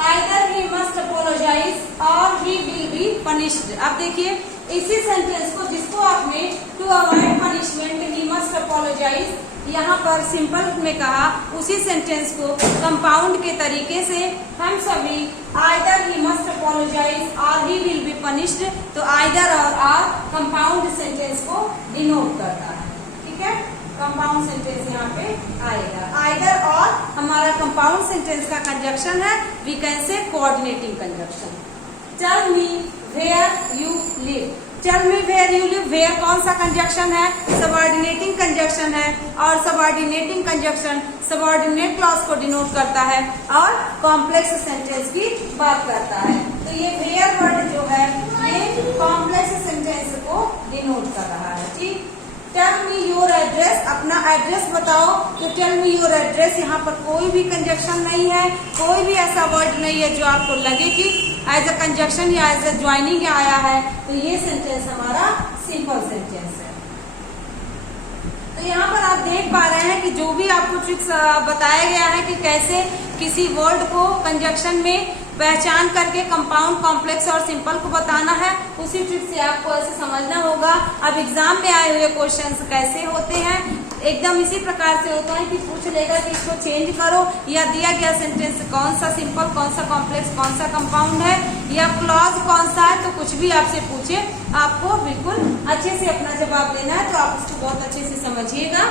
either he must apologize or he will be punished। अब देखिए इसी सेंटेंस को, जिसको आपने to avoid punishment he must apologize यहाँ पर सिंपल में कहा, उसी सेंटेंस को कंपाउंड के तरीके से हम सभी either he must apologize or he will be punished, तो either और कंपाउंड सेंटेंस को डिनोट करता है। ठीक है, कंपाउंड सेंटेंस यहाँ पे आएगा। आइदर और हमारा कंपाउंड सेंटेंस का कंजक्शन है, we can say coordinating conjunction. Tell me where you live. Tell me where you live, where कौन सा कंजक्शन है? सबऑर्डिनेटिंग कंजक्शन है, और सबऑर्डिनेटिंग कंजक्शन सबऑर्डिनेट क्लॉज को डिनोट करता है और कॉम्प्लेक्स सेंटेंस की बात करता है। तो ये वेयर वर्ड जो है ये कॉम्प्लेक्स सेंटेंस को डिनोट कर रहा है। ठीक, टेल मी योर एड्रेस, अपना एड्रेस बताओ। तो टेल मी योर एड्रेस, यहाँ पर कोई भी कंजक्शन नहीं है, कोई भी ऐसा वर्ड नहीं है जो आपको लगे कि एज अ कंजक्शन या एज अ ज्वाइनिंग आया है। तो ये सेंटेंस हमारा सिंपल सेंटेंस है। तो यहाँ पर आप देख पा रहे हैं कि जो भी आपको ट्रिक्स बताया गया है कि कैसे किसी वर्ड को कंजक्शन में पहचान करके कंपाउंड, कॉम्प्लेक्स और सिंपल को बताना है, उसी ट्रिक से आपको ऐसे समझना होगा। अब एग्जाम में आए हुए क्वेश्चंस कैसे होते हैं, एकदम इसी प्रकार से होता है कि पूछ लेगा कि इसको चेंज करो, या दिया गया सेंटेंस कौन सा सिंपल, कौन सा कॉम्प्लेक्स, कौन सा कंपाउंड है, या क्लॉज कौन सा है। तो कुछ भी आपसे पूछे, आपको बिल्कुल अच्छे से अपना जवाब देना है। तो आप इसको बहुत अच्छे से समझिएगा।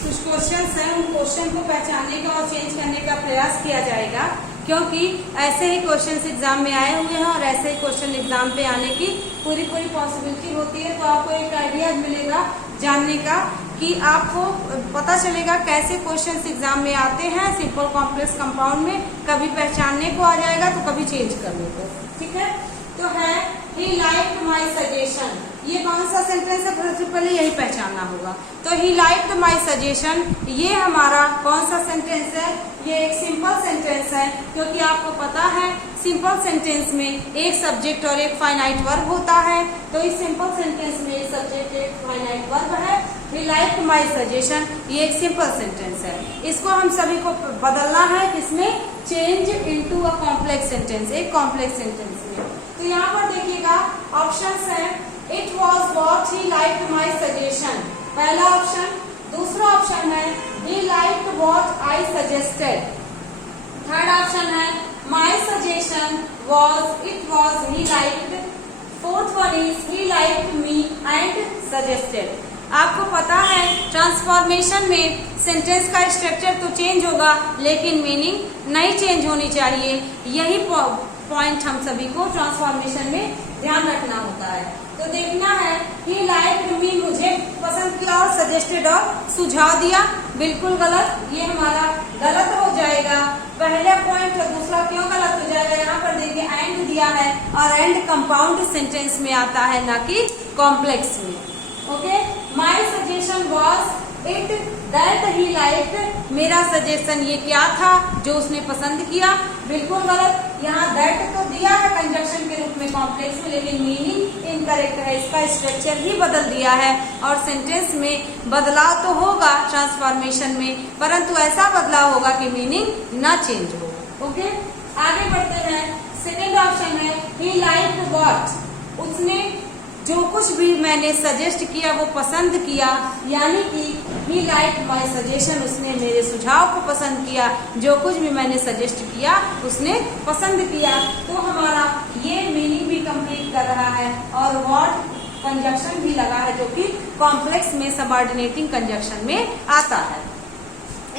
कुछ क्वेश्चंस हैं, उन क्वेश्चन को पहचानने का और चेंज करने का प्रयास किया जाएगा, क्योंकि ऐसे ही क्वेश्चंस एग्जाम में आए हुए हैं और ऐसे ही क्वेश्चन एग्जाम पे आने की पूरी पॉसिबिलिटी होती है। तो आपको एक आइडिया मिलेगा जानने का कि आपको पता चलेगा कैसे क्वेश्चंस एग्जाम में आते हैं। सिंपल, कॉम्प्लेक्स, कंपाउंड में कभी पहचानने को आ जाएगा तो कभी चेंज करने को। ठीक है, तो है ही लाइक्ड माई सजेशन, ये कौन सा सेंटेंस है? सबसे पहले यही पहचानना होगा। तो ही लाइक्ड माई सजेशन, ये हमारा कौन सा सेंटेंस है? ये एक सिंपल सेंटेंस है, क्योंकि आपको पता है सिंपल सेंटेंस में एक सब्जेक्ट और एक फाइनाइट वर्ब होता है। तो इस सिंपल सेंटेंस में एक सब्जेक्ट, एक फाइनाइट वर्ब है। ही लाइक्ड माई सजेशन, ये एक सिंपल सेंटेंस है। इसको हम सभी को बदलना है किसमें? Change into a complex sentence, एक कॉम्प्लेक्स सेंटेंस में। तो यहाँ पर देखिएगा ऑप्शंस हैं। It was what he liked my suggestion, पहला ऑप्शन। दूसरा ऑप्शन है he liked what I suggested, third option है my suggestion was, it was, he liked, fourth one is he liked me and suggested। आपको पता है transformation में sentence का structure तो चेंज होगा लेकिन मीनिंग नहीं चेंज होनी चाहिए। यही पॉइंट हम सभी को ट्रांसफॉर्मेशन में ध्यान रखना होता है। तो देखना है ही लाइक्ड मी, मुझे पसंद किया, और सजेस्टेड और सुझाव दिया, बिल्कुल गलत। ये हमारा गलत हो जाएगा पहले पॉइंट। और दूसरा क्यों गलत हो जाएगा? यहाँ पर देखिए एंड दिया है, और एंड कंपाउंड सेंटेंस में आता है, ना कि कॉम्प्लेक्स में। Okay, my suggestion was it that he liked, मेरा सजेशन ये क्या था जो उसने पसंद किया, बिल्कुल गलत। यहाँ दैट तो दिया है कंजक्शन के रूप में कॉम्प्लेक्स में, लेकिन मीनिंग इनकरेक्ट है, इसका स्ट्रक्चर ही बदल दिया है। और सेंटेंस में बदलाव तो होगा ट्रांसफॉर्मेशन में, परंतु ऐसा बदलाव होगा कि मीनिंग ना चेंज हो। ओके, आगे बढ़ते हैं। सेकेंड ऑप्शन है ही लाइक्ड व्हाट, उसने जो कुछ भी मैंने सजेस्ट किया वो पसंद किया, यानी कि ही लाइक्ड माई सजेशन, उसने मेरे सुझाव को पसंद किया, जो कुछ भी मैंने सजेस्ट किया उसने पसंद किया। तो हमारा ये मीनिंग भी कंप्लीट कर रहा है, और व्हाट कंजक्शन भी लगा है, जो कि कॉम्प्लेक्स में सबऑर्डिनेटिंग कंजक्शन में आता है।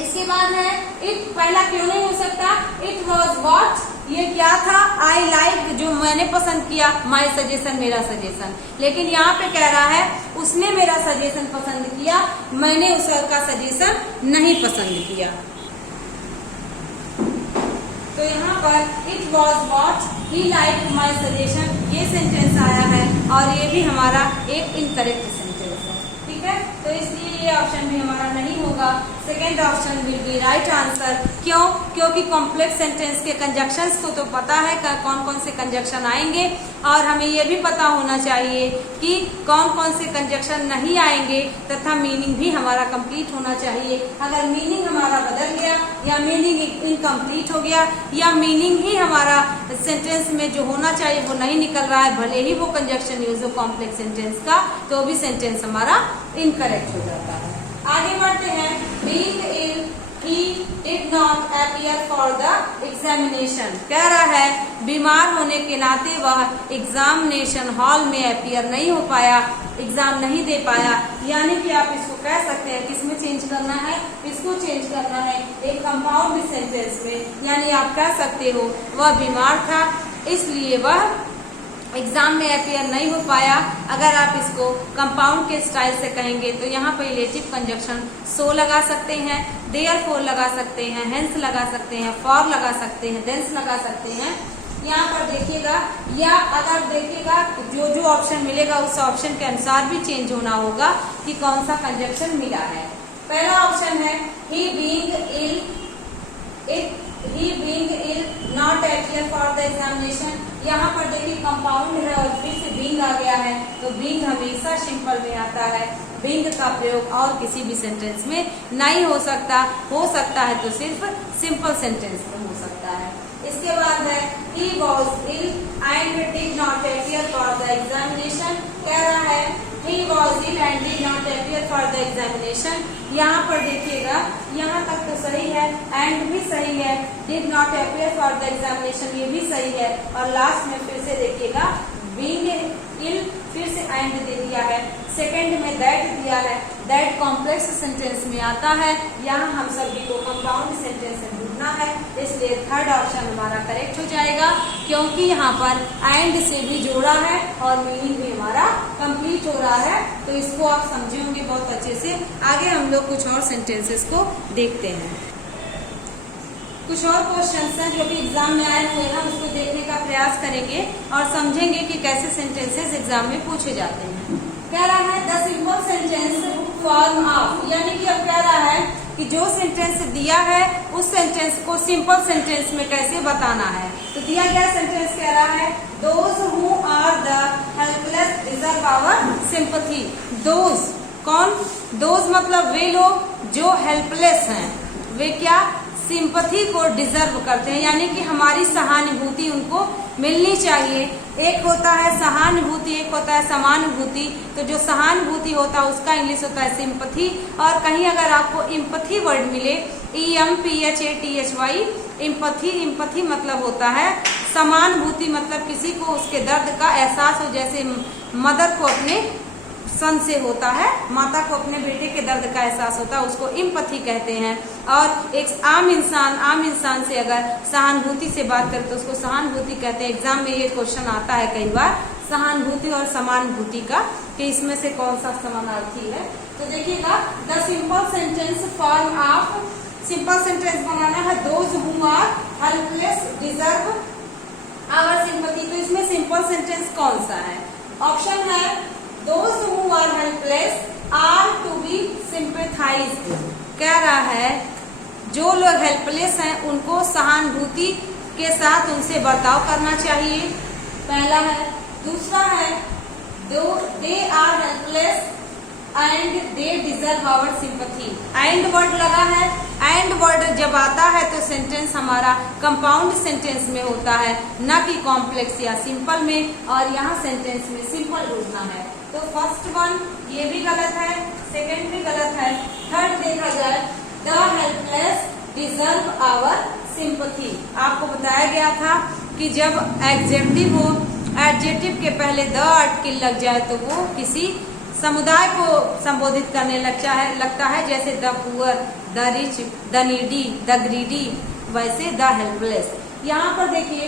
इसके बाद है इट, पहला क्यों नहीं हो सकता? इट वॉज व्हाट, ये क्या था? आई लाइक, जो मैंने पसंद किया, माई सजेशन, मेरा सजेशन। लेकिन यहाँ पे कह रहा है उसने मेरा सजेशन पसंद किया, मैंने उसका सजेशन नहीं पसंद किया। तो यहाँ पर it was what he liked my suggestion, ये सेंटेंस आया है, और ये भी हमारा एक इनकरेक्ट सेंटेंस है। ठीक है, तो इसलिए ये ऑप्शन भी हमारा नहीं होगा। Second option will be right answer. क्यों? क्योंकि कॉम्प्लेक्स सेंटेंस के कंजक्शंस को तो पता है कौन कौन से कंजक्शन आएंगे, और हमें ये भी पता होना चाहिए कि कौन कौन से कंजक्शन नहीं आएंगे, तथा मीनिंग भी हमारा कंप्लीट होना चाहिए। अगर मीनिंग हमारा बदल गया, या मीनिंग इनकम्प्लीट हो गया, या मीनिंग ही हमारा सेंटेंस में जो होना चाहिए वो नहीं निकल रहा है, भले ही वो कंजक्शन यूज हो कॉम्प्लेक्स सेंटेंस का, तो भी सेंटेंस हमारा इनकरेक्ट हो जाता है। आगे बढ़ते हैं। Being ill he did not appear for the examination। कह रहा है बीमार होने के नाते वह एग्जामिनेशन हॉल में अपीयर नहीं हो पाया, एग्जाम नहीं दे पाया। यानी कि आप इसको कह सकते हैं किसमें चेंज करना है, इसको चेंज करना है एक कंपाउंड सेंटेंस में। यानी आप कह सकते हो वह बीमार था इसलिए वह एग्जाम में अपीयर नहीं हो पाया। अगर आप इसको कंपाउंड के स्टाइल से कहेंगे तो यहाँ पर रिलेटिव कंजक्शन सो लगा सकते हैं, देयरफॉर लगा सकते हैं, हेंस लगा सकते हैं, फॉर लगा सकते हैं, देंस लगा सकते हैं। यहाँ पर देखिएगा, या अगर देखिएगा जो जो ऑप्शन मिलेगा उस ऑप्शन के अनुसार भी चेंज होना होगा कि कौन सा कंजक्शन मिला है। पहला ऑप्शन है he being ill not appear for the examination। यहाँ पर देखिए कंपाउंड है और फिर से बीइंग आ गया है, तो बीइंग हमेशा सिंपल में आता है। बीइंग का प्रयोग और किसी भी सेंटेंस में नहीं हो सकता है तो सिर्फ सिंपल सेंटेंस में हो सकता है। इसके बाद है he was ill and did not appear for the examination। कह रहा है he was ill and did not appear for the examination। यहाँ पर देखिएगा यहाँ तक तो सही है, and भी सही है, did not appear for the examination ये भी सही है, और लास्ट में फिर से देखिएगा being ill फिर से and दे दिया है, सेकंड में that दिया है, that कॉम्प्लेक्स सेंटेंस में आता है। यहाँ हम सभी को कंपाउंड सेंटेंस में ढूंढना है, इसलिए थर्ड ऑप्शन हमारा करेक्ट हो जाएगा, क्योंकि यहाँ पर and से भी जोड़ा है और मीनिंग भी हमारा कंप्लीट हो रहा है। तो इसको आप समझे होंगे बहुत अच्छे से। आगे हम लोग कुछ और सेंटेंसेस को देखते हैं। कुछ और क्वेश्चंस हैं जो भी एग्जाम में आए हुए हैं, उसको देखने का प्रयास करेंगे और समझेंगे कि कैसे सेंटेंसेस एग्जाम में पूछे जाते हैं। कह रहा है the simple sentence form of, यानी कि अब कह रहा है कि जो सेंटेंस दिया है उस सेंटेंस को सिंपल सेंटेंस में कैसे बताना है। तो दिया गया सेंटेंस कह रहा है those who are the helpless deserve our sympathy. Those कौन, दोज मतलब वे लोग जो हेल्पलेस हैं, वे क्या सिंपैथी को डिजर्व करते हैं, यानी कि हमारी सहानुभूति उनको मिलनी चाहिए। एक होता है सहानुभूति, एक होता है समानुभूति। तो जो सहानुभूति होता है उसका इंग्लिश होता है सिंपैथी, और कहीं अगर आपको इम्पैथी वर्ड मिले EMPHATHY इम्पैथी मतलब होता है समानुभूति, मतलब किसी को उसके दर्द का एहसास हो, जैसे मदर को अपने सन से होता है, माता को अपने बेटे के दर्द का एहसास होता है, उसको इम्पैथी कहते हैं। और एक आम इंसान से अगर सहानुभूति से बात करें तो उसको सहानुभूति कहते हैं। एग्जाम में ये क्वेश्चन आता है कई बार सहानुभूति और समानुभूति का, कि इसमें से कौन सा समानार्थी है। तो देखिएगा the simple sentence form of, simple sentence बनाना है those who are helpless deserve our sympathy. तो इसमें सिंपल सेंटेंस कौन सा है? ऑप्शन है Those who are helpless are to be sympathized। कह रहा है जो लोग हेल्पलेस हैं उनको सहानुभूति के साथ उनसे बर्ताव करना चाहिए, पहला है। दूसरा है they are helpless and they deserve our sympathy। and word लगा है, and वर्ड जब आता है तो सेंटेंस हमारा कंपाउंड सेंटेंस में होता है, न कि कॉम्प्लेक्स या सिंपल में, और यहाँ सेंटेंस में सिंपल ढूंढना है। तो फर्स्ट वन ये भी गलत है, सेकंड भी गलत है, थर्ड देखा जाए the helpless deserve our sympathy. आपको बताया गया था कि जब एडजेक्टिव हो, एडजेक्टिव के पहले द आर्टिकल लग जाए तो वो किसी समुदाय को संबोधित करने लगता है, जैसे the poor, the rich, the needy, the greedy, वैसे द हेल्पलेस। यहाँ पर देखिए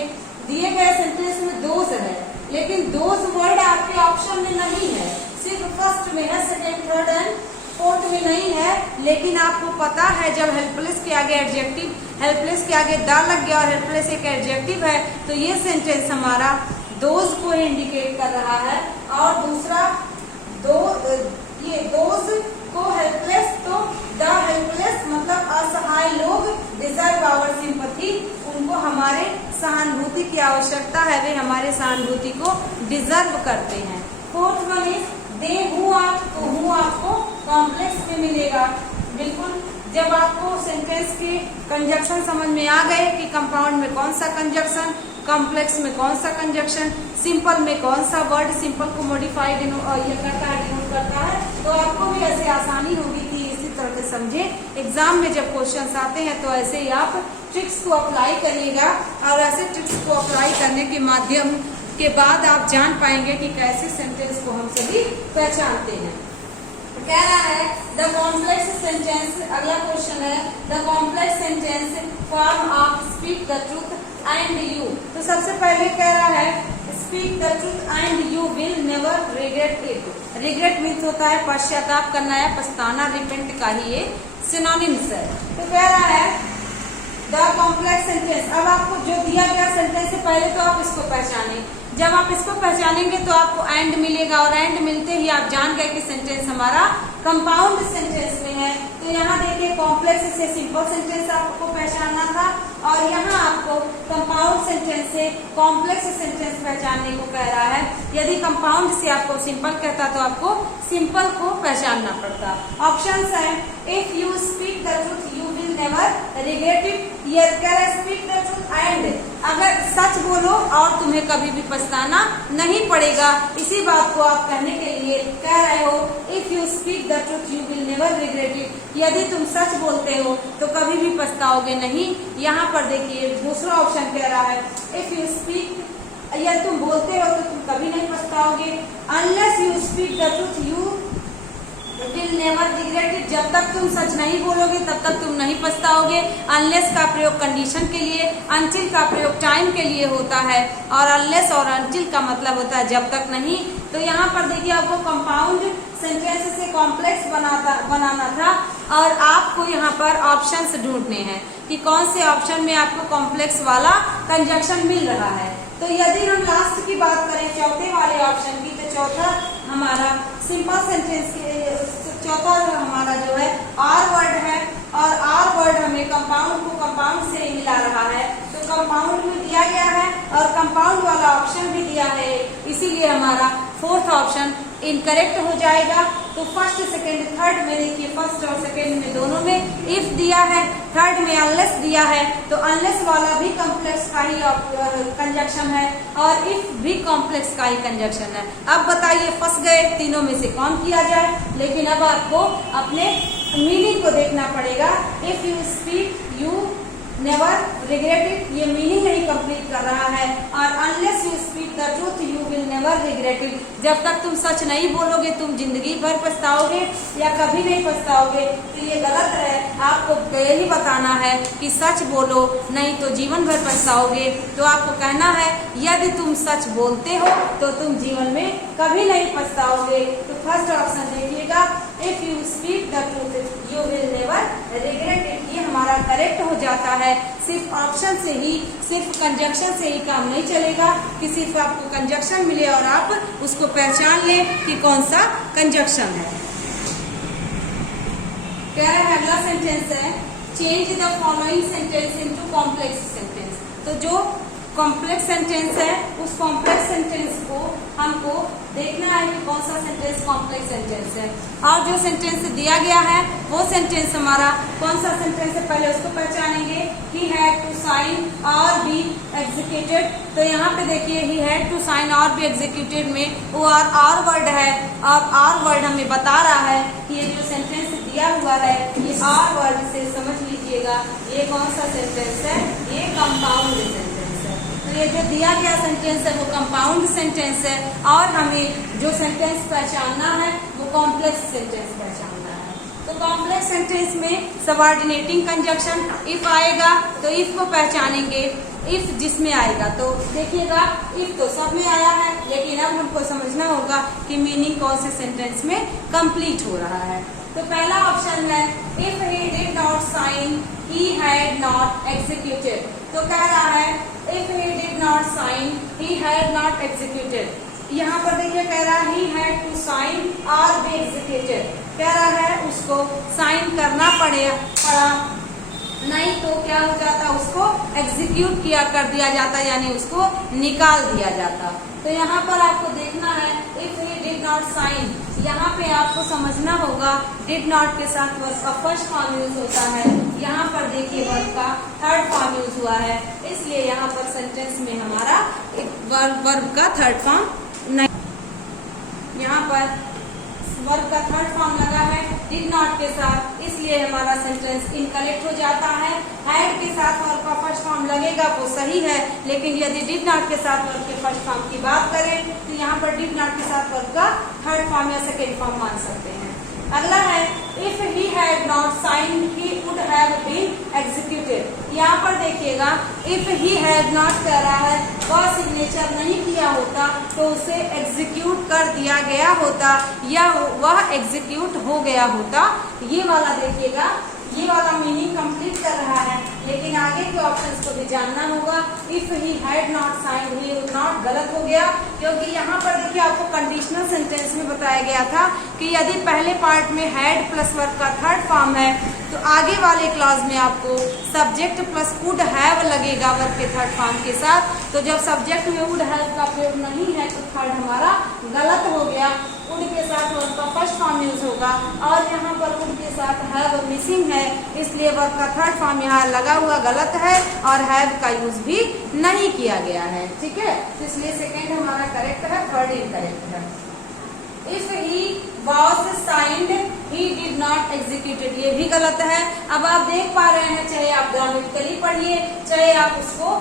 दिए गए सेंटेंस में दोज है, लेकिन दोज वर्ड आपके ऑप्शन में नहीं है, सिर्फ फर्स्ट में है, सेकंड, थर्ड एंड फोर्थ में नहीं है। लेकिन आपको पता है जब हेल्पलेस के आगे एडजेक्टिव, हेल्पलेस के आगे द लग गया और हेल्पलेस एक एडजेक्टिव है, तो ये सेंटेंस हमारा दोज को इंडिकेट कर रहा है। और दूसरा ये दोज को हेल्पलेस, तो द हेल्पलेस मतलब असहाय लोग, डिजर्व आवर सिंपैथी उनको हमारे सहानुभूति की आवश्यकता है, वे हमारे सहानुभूति को डिजर्व करते हैं। Fourth one is they who are, तो हु आपको कॉम्प्लेक्स में मिलेगा। बिल्कुल जब आपको सेंटेंस के कंजक्शन समझ में आ गए कि कंपाउंड में कौन सा कंजक्शन, कॉम्प्लेक्स में कौन सा कंजक्शन, सिंपल में कौन सा वर्ड सिंपल को मॉडिफाइड ये करता है, डिनोट करता है, तो आपको भी ऐसे आसानी होगी कि इसी तरह समझे। एग्जाम में जब क्वेश्चंस आते हैं तो ऐसे ही आप ट्रिक्स को अप्लाई करिएगा और ऐसे ट्रिक्स को अप्लाई करने के माध्यम के बाद आप जान पाएंगे कि कैसे सेंटेंस को हम सभी पहचानते हैं। कह रहा है द कॉम्प्लेक्स सेंटेंस, अगला क्वेश्चन है the complex sentence form of speak the truth and you. तो सबसे पहले कह रहा है speak the truth and you will never regret it. Regret means होता है पश्चाताप करना या पछताना, रिपेंट का ही ये सिनोनिम्स है। तो कह रहा है द कॉम्प्लेक्स सेंटेंस, अब आपको जो दिया गया सेंटेंस से पहले तो आप इसको पहचाने। जब आप इसको पहचानेंगे तो आपको एंड मिलेगा और एंड मिलते ही आप जान गए कि सेंटेंस हमारा कंपाउंड सेंटेंस में है। तो यहाँ देखिए कॉम्प्लेक्स से सिंपल सेंटेंस आपको पहचानना था और यहाँ आपको कंपाउंड सेंटेंस से कॉम्प्लेक्स सेंटेंस पहचानने को कह रहा है। यदि कंपाउंड से आपको सिंपल कहता तो आपको सिंपल को पहचानना पड़ता। ऑप्शंस है if you speak the truth you will never regret it. ये कह रहा है स्पीक द ट्रूथ एंड, अगर सच बोलो और तुम्हें कभी भी पछताना नहीं पड़ेगा। इसी बात को आप कहने के लिए कह रहे हो if you speak the truth you will never regret it. यदि तुम सच बोलते हो तो कभी भी पछताओगे नहीं। यहाँ पर देखिए दूसरा ऑप्शन कह रहा है इफ यू स्पीक, यदि तुम बोलते हो तो तुम कभी नहीं पछताओगे। Unless you speak the truth you will never regret it, जब तक तुम सच नहीं बोलोगे तब तक तुम नहीं पछताओगे। अनलेस का प्रयोग कंडीशन के लिए, अनटिल का प्रयोग टाइम के लिए होता है और अनलेस और अनटिल का मतलब होता है जब तक नहीं। तो यहाँ पर देखिए आपको कंपाउंड सेंटेंस से कॉम्प्लेक्स बनाना था और आपको यहाँ पर ऑप्शंस ढूंढने हैं कि कौन से ऑप्शन में आपको कॉम्प्लेक्स वाला कंजक्शन मिल रहा है। तो यदि हम लास्ट की बात करें चौथे वाले ऑप्शन की, तो चौथा हमारा सिंपल सेंटेंस के चौथा हमारा जो है आर वर्ड है और आर वर्ड हमें कंपाउंड को कंपाउंड से मिला रहा है। तो कंपाउंड भी दिया गया है और कंपाउंड वाला ऑप्शन भी दिया है, इसीलिए हमारा फोर्थ ऑप्शन इनकरेक्ट हो जाएगा। तो फर्स्ट सेकंड थर्ड में देखिए फर्स्ट और सेकंड में दोनों में इफ दिया है, थर्ड में अनलेस दिया है। तो अनलेस वाला भी कॉम्प्लेक्स का ही कंजक्शन है और इफ भी कॉम्प्लेक्स का ही कंजक्शन है। अब बताइए फंस गए तीनों में से कौन किया जाए, लेकिन अब आपको अपने मीनिंग को देखना पड़ेगा। If you speak you never regret it, ये मीनिंग नहीं कंप्लीट कर रहा है। और unless you speak the truth you will never regret it, जब तक तुम सच नहीं बोलोगे तुम जिंदगी भर पछताओगे या कभी नहीं पछताओगे। तो ये गलत है, आपको यही बताना है कि सच बोलो नहीं तो जीवन भर पछताओगे। तो आपको कहना है यदि तुम सच बोलते हो तो तुम जीवन में कभी नहीं पछताओगे। तो फर्स्ट ऑप्शन देखिएगा if you speak the truth you will never regret it, ये हमारा करेक्ट हो जाता है। सिर्फ ऑप्शन से ही, सिर्फ कंजक्शन से ही काम नहीं चलेगा कि सिर्फ आपको कंजक्शन मिले और आप उसको पहचान ले कि कौन सा कंजक्शन है। कह रहा है अगला सेंटेंस है change the following sentence into complex sentence. तो जो कॉम्प्लेक्स सेंटेंस है उस कॉम्प्लेक्स सेंटेंस को हमको देखना है कि कौन सा सेंटेंस कॉम्प्लेक्स सेंटेंस है और जो सेंटेंस दिया गया है वो सेंटेंस हमारा कौन सा सेंटेंस है पहले उसको पहचानेंगे। ही हैड टू साइन और बी एग्जीक्यूटेड। तो यहाँ पे देखिए ही हैड टू साइन और बी एग्जीक्यूटेड में वो आर वर्ड है और आर वर्ड हमें बता रहा है कि ये जो सेंटेंस दिया हुआ है ये आर वर्ड से समझ लीजिएगा ये कौन सा सेंटेंस है, ये कंपाउंड सेंटेंस है। तो ये जो दिया गया सेंटेंस है वो कंपाउंड सेंटेंस है और हमें जो सेंटेंस पहचानना है वो कॉम्प्लेक्स सेंटेंस पहचानना है। तो कॉम्प्लेक्स सेंटेंस में सबऑर्डिनेटिंग कंजक्शन इफ आएगा तो इफ को पहचानेंगे। इफ जिसमें आएगा तो देखिएगा इफ तो सब में आया है, लेकिन अब हमको समझना होगा कि मीनिंग कौन से सेंटेंस में कंप्लीट हो रहा है। तो पहला ऑप्शन है if he did not sign he had not executed. तो कह रहा है if he did not sign he had not executed. यहाँ पर देखिए कह रहा है ही हैड टू साइन और बी एग्जीक्यूटेड। कह रहा है उसको साइन करना पड़ा नहीं तो क्या हो जाता, उसको एग्जीक्यूट किया कर दिया जाता यानी उसको निकाल दिया जाता। तो यहाँ पर आपको देखना है if he did not sign, यहाँ पे आपको समझना होगा डिड नॉट के साथ वर्ब का फर्स्ट फॉर्म यूज होता है। यहाँ पर देखिए वर्ब का थर्ड फॉर्म यूज हुआ है, इसलिए यहाँ पर सेंटेंस में हमारा वर्ब का थर्ड फॉर्म नहीं, यहाँ पर वर्ब का थर्ड फॉर्म लगा है डिड नॉट के साथ, इसलिए हमारा सेंटेंस इनकरेक्ट हो जाता है। हैड के साथ वर्ब का फर्स्ट फॉर्म लगेगा वो सही है, लेकिन यदि डिड नॉट के साथ वर्ब के फर्स्ट फॉर्म की बात करें तो यहाँ पर डिड नॉट के साथ वर्ब का थर्ड फॉर्म या सेकेंड फॉर्म मान सकते हैं। अगला है if he had not signed he would have been executed. यहाँ पर देखिएगा इफ ही हैड नॉट कह रहा है वह सिग्नेचर नहीं किया होता तो उसे एग्जीक्यूट कर दिया गया होता या वह एग्जीक्यूट हो गया होता। ये वाला देखिएगा, ये वाला मीनिंग कंप्लीट कर रहा है, लेकिन आगे के ऑप्शंस को भी जानना होगा। If he had not signed he would not गलत हो गया, क्योंकि यहाँ पर देखिए आपको कंडीशनल सेंटेंस में बताया गया था कि यदि पहले पार्ट में हैड प्लस वर्ब का थर्ड फॉर्म है तो आगे वाले क्लॉज में आपको सब्जेक्ट प्लस वुड हैव लगेगा वर्ब के थर्ड फॉर्म के साथ। तो जब सब्जेक्ट में वुड हैव का प्रयोग नहीं है तो थर्ड हमारा गलत हो गया। वुड के साथ वर्ब का फर्स्ट फॉर्म यूज होगा और यहाँ पर वुड के साथ हैव मिसिंग है, इसलिए वर्ब का थर्ड फॉर्म यहाँ लगा हुआ गलत है और हैव का यूज भी नहीं किया गया है। ठीक है, तो इसलिए सेकेंड हमारा करेक्ट है, थर्ड इनकरेक्ट है। If he was signed he did not executed, ये भी गलत है। अब आप देख पा रहे हैं, चाहे आप ग्रामेटिकली पढ़िए, चाहे आप उसको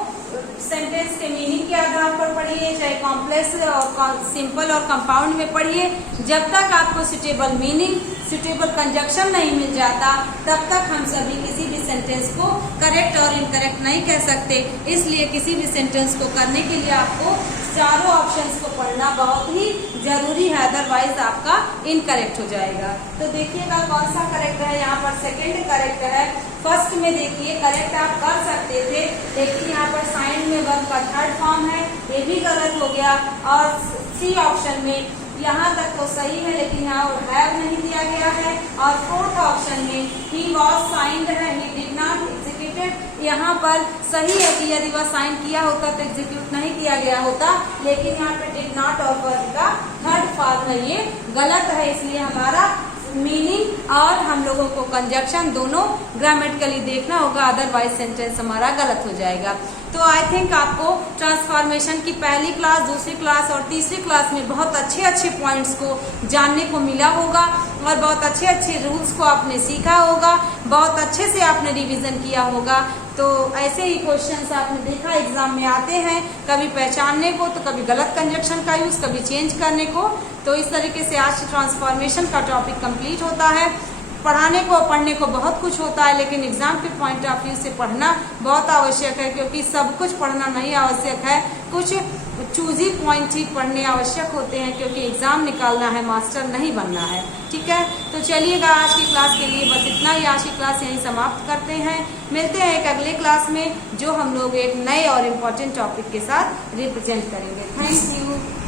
सेंटेंस के मीनिंग के आधार पर पढ़िए, चाहे कॉम्प्लेक्स और सिंपल और कंपाउंड में पढ़िए, जब तक आपको सुटेबल मीनिंग, सुटेबल कंजक्शन नहीं मिल जाता तब तक हम सभी किसी भी सेंटेंस को करेक्ट और इनकरेक्ट नहीं कह सकते। इसलिए किसी भी सेंटेंस को करने के लिए आपको चारों ऑप्शंस को पढ़ना बहुत ही जरूरी है, अदरवाइज आपका इनकरेक्ट हो जाएगा। तो देखिएगा कौन सा करेक्ट है, यहाँ पर सेकेंड करेक्ट है। फर्स्ट में देखिए करेक्ट आप कर सकते थे, लेकिन यहाँ पर साइंड में वर्ब का थर्ड फॉर्म है, ये भी गलत हो गया। और सी ऑप्शन में यहाँ तक तो सही है, लेकिन यहाँ हैव नहीं दिया गया है। और फोर्थ ऑप्शन में ही वॉज साइंड है, ही डिड नॉट एग्जीक्यूटेड, यहाँ पर सही है कि यदि वह साइन किया होता तो एग्जीक्यूट नहीं किया गया होता, लेकिन यहाँ पे डिड नॉट और वर्ब का थर्ड फॉर्म है, ये गलत है। इसलिए हमारा मीनिंग और हम लोगों को कंजक्शन दोनों ग्रामेटिकली देखना होगा, अदरवाइज सेंटेंस हमारा गलत हो जाएगा। तो आई थिंक आपको ट्रांसफॉर्मेशन की पहली क्लास, दूसरी क्लास और तीसरी क्लास में बहुत अच्छे अच्छे पॉइंट्स को जानने को मिला होगा और बहुत अच्छे अच्छे रूल्स को आपने सीखा होगा, बहुत अच्छे से आपने रिवीजन किया होगा। तो ऐसे ही क्वेश्चंस आपने देखा एग्जाम में आते हैं, कभी पहचानने को तो कभी गलत कंजक्शन का यूज, कभी चेंज करने को। तो इस तरीके से आज ट्रांसफॉर्मेशन का टॉपिक कंप्लीट होता है। पढ़ाने को पढ़ने को बहुत कुछ होता है, लेकिन एग्जाम के पॉइंट ऑफ व्यू से पढ़ना बहुत आवश्यक है, क्योंकि सब कुछ पढ़ना नहीं आवश्यक है, कुछ चूजी पॉइंट ही पढ़ने आवश्यक होते हैं, क्योंकि एग्जाम निकालना है, मास्टर नहीं बनना है। ठीक है, तो चलिएगा आज की क्लास के लिए बस इतना ही। आज की क्लास यहीं समाप्त करते हैं, मिलते हैं एक अगले क्लास में, जो हम लोग एक नए और इम्पोर्टेंट टॉपिक के साथ रिप्रेजेंट करेंगे। Thank you.